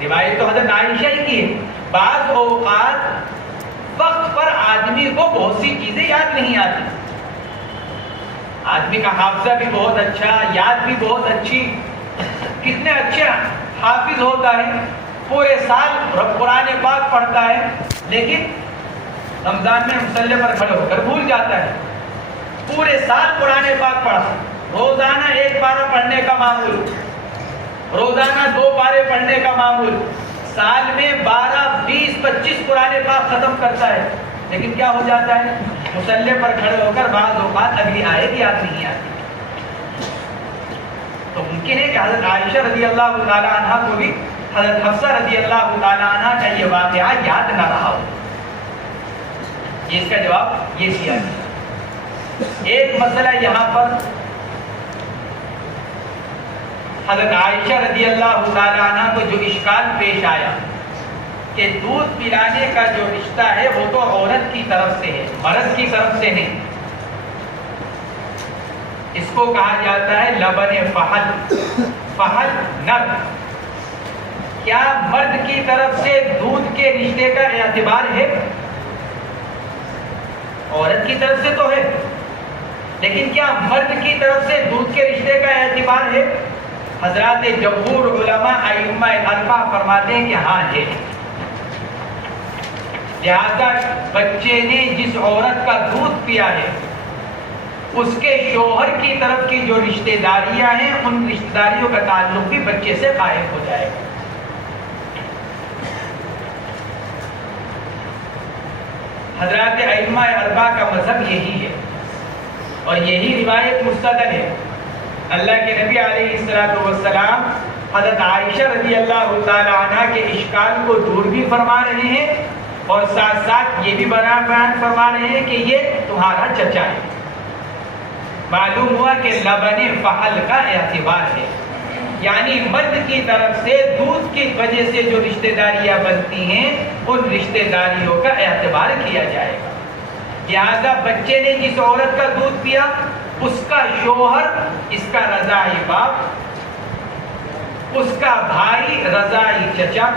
روایت تو حضرت عائشہ ہی کی ہے. بعض اوقات وقت پر آدمی کو بہت سی چیزیں یاد نہیں آتی. آدمی کا حافظہ بھی بہت اچھا، یاد بھی بہت اچھی، کتنے اچھے حافظ ہوتا ہے، پورے سال قرآن پاک پڑھتا ہے، لیکن رمضان میں مصلی پر کھڑے ہو کر بھول جاتا ہے. پورے سال قرآن پاک پڑھا، روزانہ 1 پارہ پڑھنے کا معمول، روزانہ 2 پارے پڑھنے کا معمول، سال میں 12 20 25 قرآن پاک ختم کرتا ہے، لیکن کیا ہو جاتا ہے مصلی پر کھڑے ہو کر بعض اوقات اگلی آیت یاد نہیں آتی. تو ممکن ہے کہ حضرت عائشہ رضی اللہ تعالی عنہ کو بھی حضرت حفصہ رضی اللہ تعالی عنہ کا یہ واقعہ یاد نہ رہا ہو. یہ اس کا جواب یہ دیا گیا. ایک مسئلہ یہاں پر حضرت عائشہ رضی اللہ تعالی عنہ کو جو اشکال پیش آیا کہ دودھ پلانے کا جو رشتہ ہے وہ تو عورت کی طرف سے ہے، مرد کی طرف سے نہیں. اس کو کہا جاتا ہے لبن فحل، فحل نر. کیا مرد کی طرف سے دودھ کے رشتے کا اعتبار ہے؟ عورت کی طرف سے تو ہے، لیکن کیا مرد کی طرف سے دودھ کے رشتے کا اعتبار ہے؟ حضرات جمہور علماء ائمہ اربعہ فرماتے ہیں کہ ہاں ہے. لہذا بچے نے جس عورت کا دودھ پیا ہے اس کے شوہر کی طرف کی جو رشتہ داریاں ہیں ان رشتہ داریوں کا تعلق بھی بچے سے قائم ہو جائے گا۔ حضرات ائمہ اربعہ کا مذہب یہی ہے اور یہی روایت مستدل ہے۔ اللہ کے نبی علیہ السلام حضرت عائشہ رضی اللہ تعالی عنہ کے اشکال کو دور بھی فرما رہے ہیں اور ساتھ ساتھ یہ بھی بیان فرما رہے ہیں کہ یہ تمہارا چچا ہے۔ معلوم ہوا کہ لبن فحل کا اعتبار ہے، یعنی مرد کی طرف سے دودھ کی وجہ سے جو رشتہ داریاں بنتی ہیں ان رشتہ داریوں کا اعتبار کیا جائے گا۔ لہذا بچے نے جس عورت کا دودھ پیا اس کا شوہر اس کا رضاعی باپ، اس کا بھائی رضاعی چچا،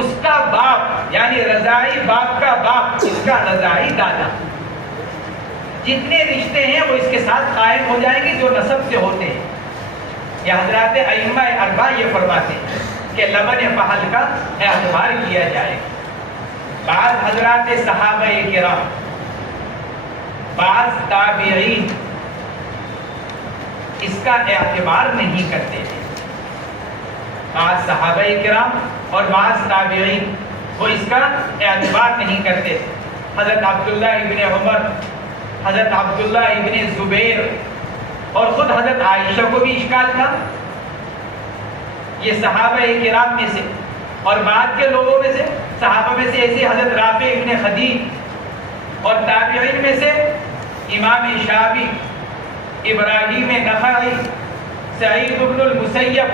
اس کا باپ یعنی رضاعی باپ کا باپ اس کا رضاعی دادا، جتنے رشتے ہیں وہ اس کے ساتھ قائم ہو جائیں گے جو نسب سے ہوتے ہیں۔ یہ حضرات ائمہ اربعہ یہ فرماتے ہیں کہ لبن فحل کا اعتبار کیا جائے۔ بعض حضرات صحابہ کرام، بعض تابعین اس کا اعتبار نہیں کرتے تھے۔ بعض صحابہ کرام اور بعض تابعین وہ اس کا اعتبار نہیں کرتے تھے۔ حضرت عبداللہ ابن عمر، حضرت عبداللہ ابن زبیر اور خود حضرت عائشہ کو بھی اشکال تھا۔ یہ صحابہ کرام میں سے اور بعد کے لوگوں میں سے، صحابہ میں سے ایسے حضرت رافع ابن خدیج اور تابعین میں سے امام شافعی، ابراہیم نخعی، سعید بن المسیب،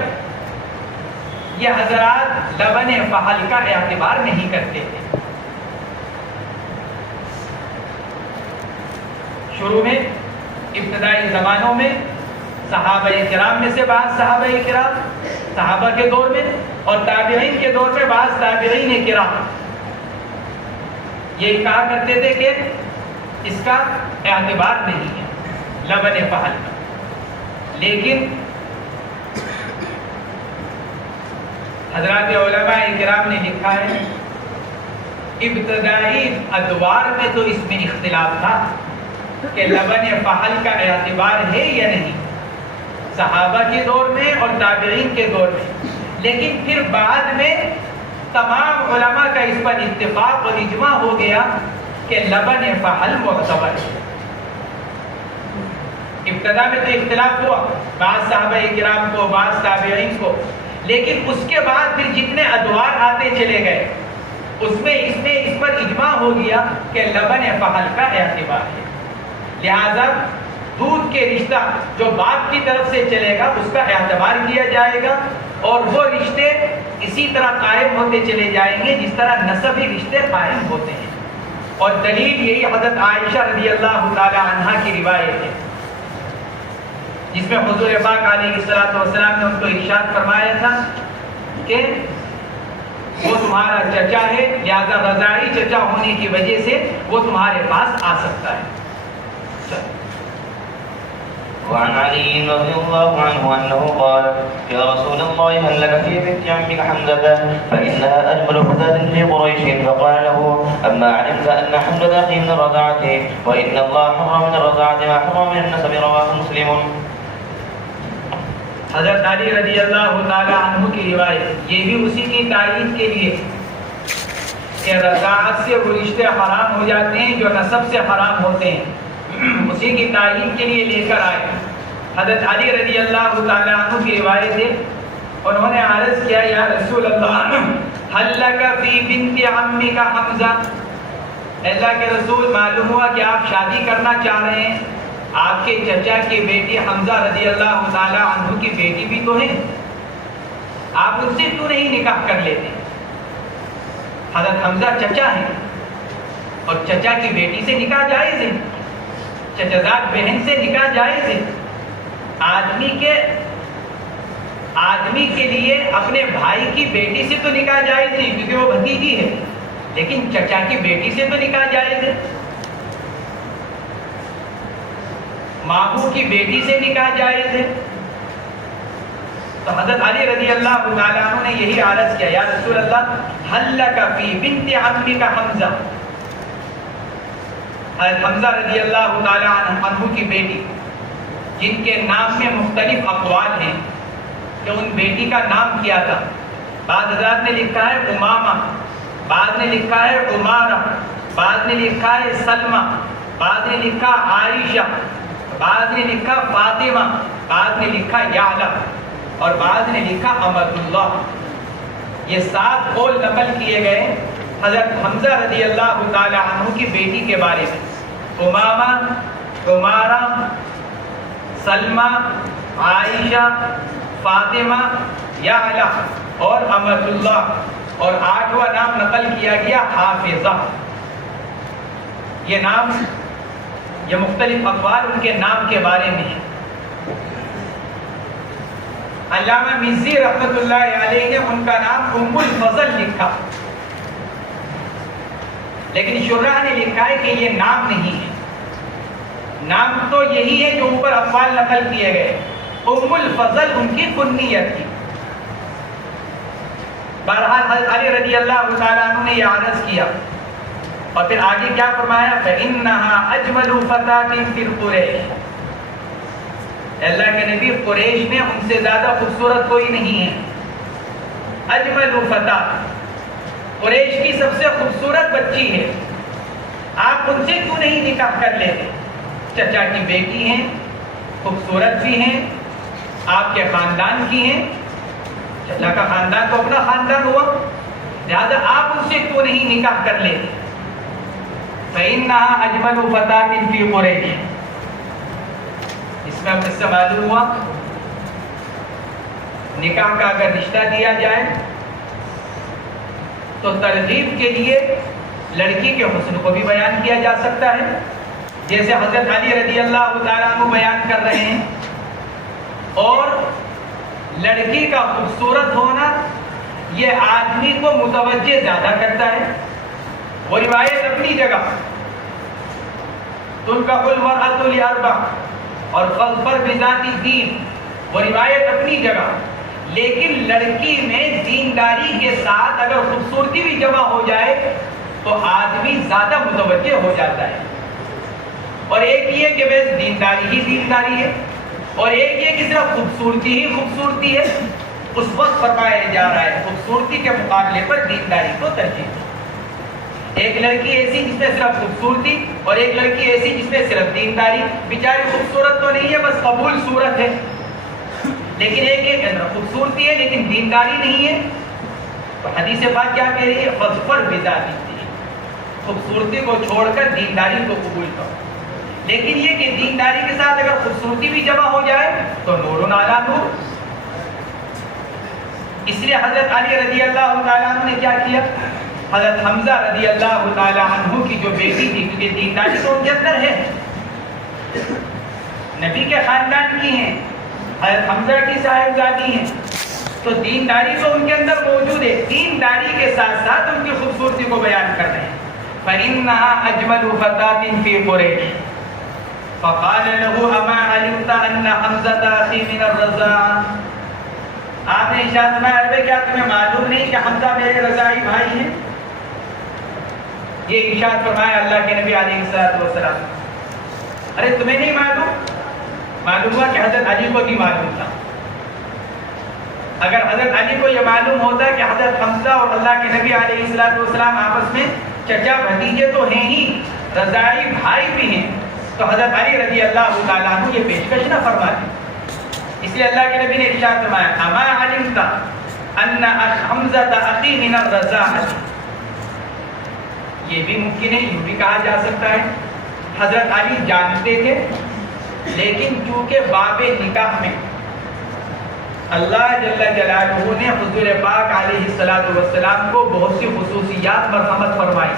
یہ حضرات لبن فحل کا اعتبار نہیں کرتے تھے۔ شروع میں ابتدائی زمانوں میں صحابہ کرام میں سے بعض صحابہ کرام صحابہ کے دور میں اور تابعین کے دور میں بعض تابعین کرام یہ کہا کرتے تھے کہ اس کا اعتبار نہیں ہے لبن فحل کا، لیکن حضرات علماء کرام نے لکھا ہے ابتدائی ادوار میں تو اس میں اختلاف تھا کہ لبن فحل کا اعتبار ہے یا نہیں، صحابہ کے دور میں اور تابعین کے دور میں، لیکن پھر بعد میں تمام علماء کا اس پر اتفاق اور اجماع ہو گیا کہ لبن فحل معتبر ہے۔ ابتدا میں تو اختلاف ہوا، بعض صحابہ کرام کو بعض تابعین کو، لیکن اس کے بعد پھر جتنے ادوار آتے چلے گئے اس پر اجماع ہو گیا کہ لبن فحل کا اعتبار ہے۔ لہذا دودھ کے رشتہ جو باپ کی طرف سے چلے گا اس کا اعتبار کیا جائے گا اور وہ رشتے اسی طرح قائم ہوتے چلے جائیں گے جس طرح نسبی رشتے قائم ہوتے ہیں۔ اور دلیل یہی حضرت عائشہ رضی اللہ تعالی عنہا کی روایت ہے جس میں حضور پاک علیہ السلام نے ان کو ارشاد فرمایا تھا کہ وہ تمہارا چچا ہے، لہذا رضاعی چچا ہونے کی وجہ سے وہ تمہارے پاس آ سکتا ہے۔ وعن علي رضي الله عنه أنه قال يا رسول الله هل لك في بنت عمك حمزة فإنها أجمل فتاة في قريش، فقال له أما علمت أن حمزة أخي من الرضاعة وإن الله حرم من الرضاعة ما حرم من النسب، رواه مسلم۔ حضرت علی رضی اللہ تعالی عنہ کی روایت یہ بھی اسی کی تائید کے لیے کہ رضاعت سے وہ رشتے حرام ہو جاتے ہیں جو نسب سے حرام ہوتے ہیں، اسی کی تائید کے لیے لے کر آئے۔ حضرت علی رضی اللہ تعالی عنہ کی روایت ہے، انہوں نے عرض کیا یا رسول اللہ هل لك في بنت عمك حمزہ، اللہ کے رسول معلوم ہوا کہ آپ شادی کرنا چاہ رہے ہیں، آپ کے چچا کی بیٹی حمزہ رضی اللہ تعالی عنہ کی بیٹی بھی تو ہے، آپ ان سے کیوں نہیں نکاح کر لیتے؟ حضرت حمزہ چچا ہے اور چچا کی بیٹی سے نکاح جائز ہے، چچازاد بہن سے نکاح جائز ہے۔ آدمی کے لیے اپنے بھائی کی بیٹی سے تو نکاح جائز نہیں کیونکہ وہ بھتیجی ہے، لیکن چچا کی بیٹی سے تو نکاح جائز ہے، ماموں کی بیٹی سے نکاح جائز ہے۔ تو حضرت علی رضی اللہ تعالیٰ عنہ نے یہی عرض کیا، یا رسول اللہ حل لک فی بنت عمک حمزہ، حضرت حمزہ رضی اللہ تعالیٰ عنہ کی بیٹی جن کے نام میں مختلف اقوال ہیں کہ ان بیٹی کا نام کیا تھا. بعض حضرات نے لکھا ہے امامہ، بعض نے لکھا ہے عمارہ، بعض نے لکھا ہے سلمہ، بعض نے لکھا عائشہ، بعض نے لکھا فاطمہ، بعض نے لکھا یعلا اور بعض نے لکھا امت اللہ. یہ 7 قول نقل کیے گئے حضرت حمزہ رضی اللہ تعالی عنہ کی بیٹی کے بارے میں. امامہ، عمارہ، سلمہ، عائشہ، فاطمہ، یعلا اور امت اللہ. اور 8واں نام نقل کیا گیا حافظہ. یہ نام، یہ مختلف اقوال ان کے نام کے بارے میں ہیں. علامہ مزی رحمۃ اللہ علیہ نے ان کا نام ام الفضل لکھا، لیکن شرح نے لکھا ہے کہ یہ نام نہیں ہے. نام تو یہی ہے جو اوپر اقوال نقل کیے گئے. ام الفضل ان کی کنیت تھی. بہرحال حضرت علی رضی اللہ تعالیٰ عنہ نے یہ عرض کیا اور پھر آگے کیا فرمایا، فَإِنَّهَا أَجْمَلُ فَتَاةٍ فِي الْقُرَيْشِ. اللہ کے نبی قریش میں ان سے زیادہ خوبصورت کوئی نہیں ہے. اجمل فتاة، قریش کی سب سے خوبصورت بچی ہے. آپ ان سے کیوں نہیں نکاح کر لیتے؟ چچا کی بیٹی ہیں، خوبصورت بھی ہیں، آپ کے خاندان کی ہیں. چچا کا خاندان تو اپنا خاندان ہوا، لہذا آپ ان سے کیوں نہیں نکاح کر لیتے؟ فَإِنَّهَا أَجْمَلُ فَتَاةٍ فِي قُرَيْشٍ. اس میں ہم اس سے معلوم ہوا نکاح کا اگر رشتہ دیا جائے تو ترغیب کے لیے لڑکی کے حسن کو بھی بیان کیا جا سکتا ہے، جیسے حضرت علی رضی اللہ تعالیٰ عنہ بیان کر رہے ہیں. اور لڑکی کا خوبصورت ہونا یہ آدمی کو متوجہ زیادہ کرتا ہے. وہ روایت اپنی جگہ، تنکح المرأة لأربع اور فاظفر بذات الدین، وہ روایت اپنی جگہ. لیکن لڑکی میں دینداری کے ساتھ اگر خوبصورتی بھی جمع ہو جائے تو آدمی زیادہ متوجہ ہو جاتا ہے. اور ایک یہ کہ بس دینداری ہی دینداری ہے، اور ایک یہ کہ صرف خوبصورتی ہی خوبصورتی ہے. اس وقت فرمایا جا رہا ہے خوبصورتی کے مقابلے پر دینداری کو ترجیح. ایک لڑکی ایسی جس میں صرف خوبصورتی اور ایک لڑکی ایسی جس میں صرف دینداری. بیچاری خوبصورت تو نہیں ہے، بس قبول صورت ہے، لیکن ایک خوبصورتی ہے لیکن دینداری نہیں ہے. تو حدیث پاک کیا کہہ رہی ہے؟ فاظفر بذات الدین، خوبصورتی کو چھوڑ کر دینداری کو قبول کرو. لیکن یہ کہ دینداری کے ساتھ اگر خوبصورتی بھی جمع ہو جائے تو نور علی نور. اس لیے حضرت علی رضی اللہ تعالیٰ عنہ نے کیا کیا؟ حضرت حمزہ رضی اللہ تعالیٰ عنہ کی جو بیٹی تھی، کیونکہ دینداری تو ان کے اندر ہے، نبی کے خاندان کی ہیں، حضرت حمزہ کی صاحبزادی ہیں، تو دینداری تو ان کے اندر موجود ہے. دینداری کے ساتھ ساتھ ان کی خوبصورتی کو بیان کر رہے ہیں. فَإِنَّهَا أَجْمَلُ فَتَاةٍ فِي قُرَيْشٍ فَقَالَ لَهُ أَمَا عَلِمْتَ أَنَّ حَمْزَةَ أَخِي مِنَ الرَّضَاعَةِ. آپ نے ارشاد فرمایا کیا تمہیں معلوم نہیں کہ حمزہ میرے رضاعی بھائی ہیں؟ یہ ارشاد فرمایا اللہ کے نبی علیہ الصلوۃ والسلام. ارے تمہیں نہیں معلوم ہوا کہ حضرت علی کو نہیں معلوم تھا. اگر حضرت علی کو یہ معلوم ہوتا کہ حضرت حمزہ اور اللہ کے نبی علیہ الصلوۃ والسلام آپس میں چچا بھتیجے تو ہیں ہی، رضاعی بھائی بھی ہیں، تو حضرت علی رضی اللہ تعالیٰ عنہ یہ پیشکش نہ فرماتے. اس لیے اللہ کے نبی نے ارشاد فرمایا اما علمت ان حمزہ اخی من الرضاعۃ. یہ بھی ممکن ہے، یوں بھی کہا جا سکتا ہے حضرت علی جانتے تھے، لیکن چونکہ باب نکاح میں اللہ جل جلالہ نے حضور پاک علیہ الصلوۃ والسلام کو بہت سی خصوصیات مرحمت فرمائی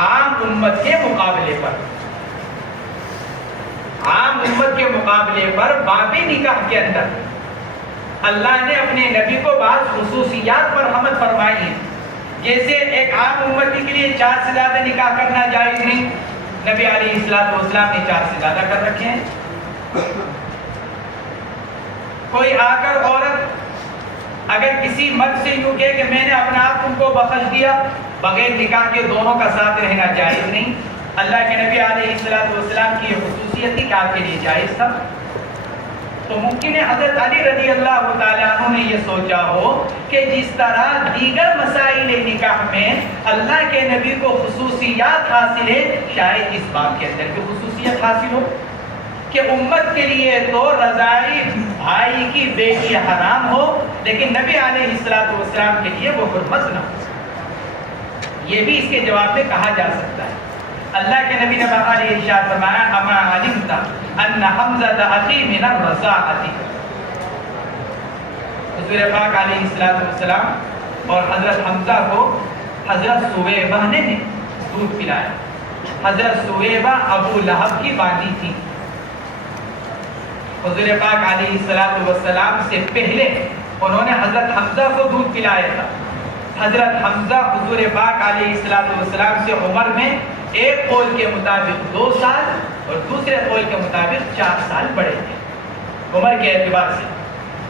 عام امت کے مقابلے پر. عام امت کے مقابلے پر باب نکاح کے اندر اللہ نے اپنے نبی کو بعض خصوصیات مرحمت فرمائی ہیں. جیسے ایک عام امتی کے لیے 4 سے زیادہ نکاح کرنا جائز نہیں، نبی علیہ الصلوۃ والسلام نے 4 سے زیادہ کر رکھے ہیں. کوئی آ کر عورت اگر کسی مرد سے یوں کہے کہ میں نے اپنا آپ تم کو بخش دیا، بغیر نکاح کے دونوں کا ساتھ رہنا جائز نہیں۔ اللہ کے نبی علیہ السلام کی یہ خصوصیت تھی کہ آپ کے لیے جائز تھا۔ تو ممکن ہے حضرت علی رضی اللہ تعالیٰ عنہ نے یہ سوچا ہو کہ جس طرح دیگر مسائل نکاح میں اللہ کے نبی کو خصوصیات حاصل ہے، شاید اس بات کے اندر بھی خصوصیت حاصل ہو کہ امت کے لیے تو رضائی بھائی کی بیٹی حرام ہو، لیکن نبی علیہ السلام کے لیے وہ حرمت نہ ہو۔ یہ بھی اس کے جواب میں کہا جا سکتا ہے۔ اللہ کے نبی نے بہت ارشاد فرمایا اما علمت ان حمزہ اخی من الرضاعۃ، حضور پاک علیہ السلام اور حضرت حمزہ کو حضرت سویبہ نے دودھ پلایا۔ حضرت سویبہ ابو لہب کی باندی تھی۔ حضور پاک علیہ السلام سے پہلے انہوں نے حضرت حمزہ کو دودھ پلایا تھا۔ حضرت حمزہ حضور پاک علیہ السلام سے عمر میں ایک قول کے مطابق 2 سال اور دوسرے قول کے مطابق 4 سال بڑے تھے عمر کے اعتبار سے۔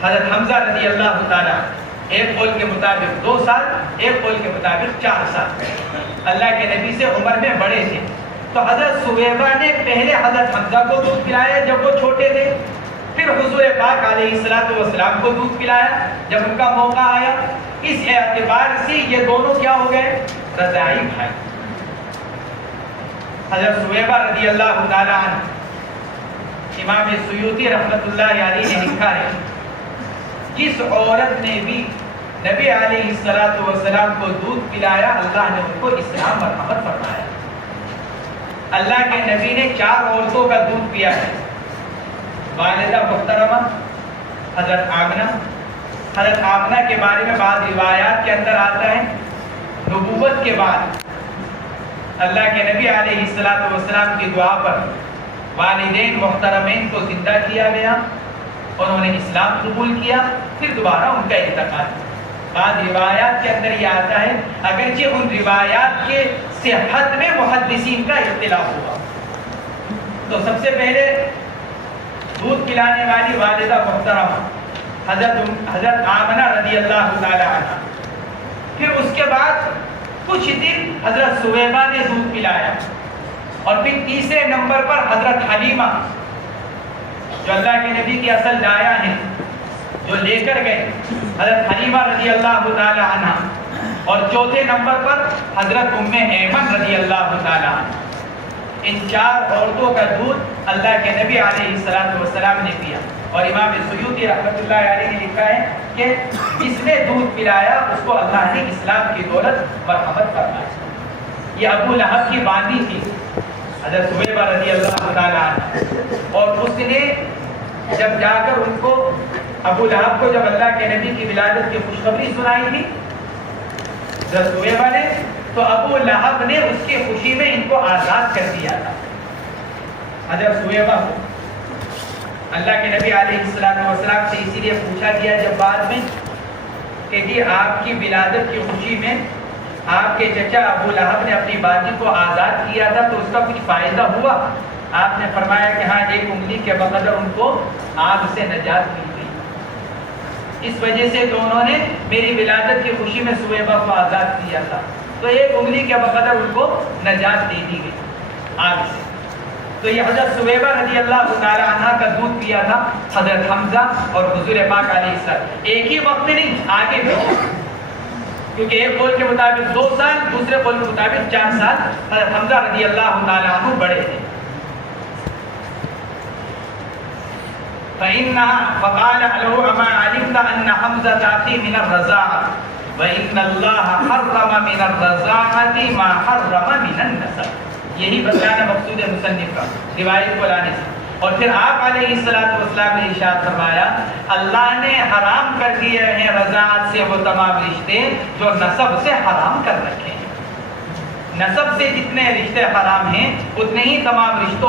حضرت حمزہ رضی اللہ تعالیٰ ایک قول کے مطابق 2 سال، ایک قول کے مطابق 4 سال اللہ کے نبی سے عمر میں بڑے تھے۔ تو حضرت سویبہ نے پہلے حضرت حمزہ کو دودھ پلایا جب وہ چھوٹے تھے، پھر حضور پاک علیہ السلام کو دودھ پلایا جب ان کا موقع آیا۔ اس اعتبار سے یہ دونوں کیا ہو گئے؟ رضائی بھائی۔ حضرت سویبہ رضی اللہ تعالیٰ عنہ، امام سیوطی رحمۃ اللہ علیہ نے لکھا ہے جس عورت نے بھی نبی علیہ السلام کو دودھ پلایا اللہ نے ان کو اسلام مرحمت فرمایا۔ اللہ کے نبی نے 4 عورتوں کا دودھ پیا ہے، والدہ محترمہ حضرت آمنہ۔ حضرت آمنہ کے بارے میں بعض روایات کے اندر آتا ہے نبوت کے بعد اللہ کے نبی علیہ السلام کی دعا پر والدین محترمین کو زندہ کیا گیا، انہوں نے اسلام قبول کیا، پھر دوبارہ ان کا انتقال۔ بعض روایات کے اندر یہ آتا ہے اگرچہ ان روایات کے صحت میں محدثین کا اختلاف ہوا۔ تو سب سے پہلے دودھ پلانے والی والدہ محترمہ حضرت آمنہ رضی اللہ تعالی عنہ، پھر اس کے بعد کچھ دن حضرت سویبہ نے دودھ پلایا، اور پھر تیسرے نمبر پر حضرت حلیمہ جو اللہ کے نبی کی اصل دایا ہیں، جو لے کر گئے حضرت حلیمہ رضی اللہ تعالی عنہ، اور چوتھے نمبر پر حضرت ام ایمن رضی اللہ تعالی عنہ۔ ان 4 عورتوں کا دودھ اللہ کے نبی علیہ السلام نے پیا، اور امام سیوطی رحمۃ اللہ علیہ نے لکھا ہے کہ جس نے دودھ پلایا اس کو اللہ نے اسلام کی دولت مرحمت فرمائی۔ یہ ابو لہب کی باندی تھی حضرت سویبہ رضی اللہ تعالیٰ عنہ، اور اس نے جب جا کر ان کو ابو لہب کو جب اللہ کے نبی کی ولادت کی خوشخبری سنائی تھی حضرت سویبہ نے، تو ابو لہب نے اس کی خوشی میں ان کو آزاد کر دیا تھا۔ حضرت سویبہ کو اللہ کے نبی علیہ السلام سے اسی لیے پوچھا گیا جب بعد میں کہ جی آپ کی ولادت کی خوشی میں آپ کے چچا ابو لہب نے اپنی باجی کو آزاد کیا تھا تو اس کا کچھ فائدہ ہوا؟ آپ نے فرمایا کہ ہاں، ایک انگلی کے بقدر ان کو آگ سے نجات مل گئی، اس وجہ سے تو انہوں نے میری ولادت کی خوشی میں سویبہ کو آزاد کیا تھا، تو ایک انگلی کے بقدر ان کو نجات دے دی گئی آگ سے۔ تو یہ حضرت سویبہ رضی اللہ تعالی عنہ کا دودھ پیا تھا حضرت حمزہ اور حضور پاک علیہ السلام، ایک ہی وقت میں نہیں، آگے بھی، کیونکہ ایک قول کے مطابق 2 سال، دوسرے قول کے مطابق 4 سال حضرت حمزہ رضی اللہ تعالی عنہ بڑے تھے۔ فقال له اما علمت ان حمزة اخي من الرضاعة وان الله حرم من الرضاعة ما حرم من النسب، یہی بتانا مقصود مصنف کا روایت کو لانے سے۔ اور پھر آپ علیہ السلام نے ارشاد فرمایا اللہ نے حرام کر دیے ہیں رضاعت سے وہ تمام رشتے جو نسب سے حرام کر رکھے ہیں۔ نسب سے جتنے رشتے حرام ہیں اتنے ہی تمام رشتوں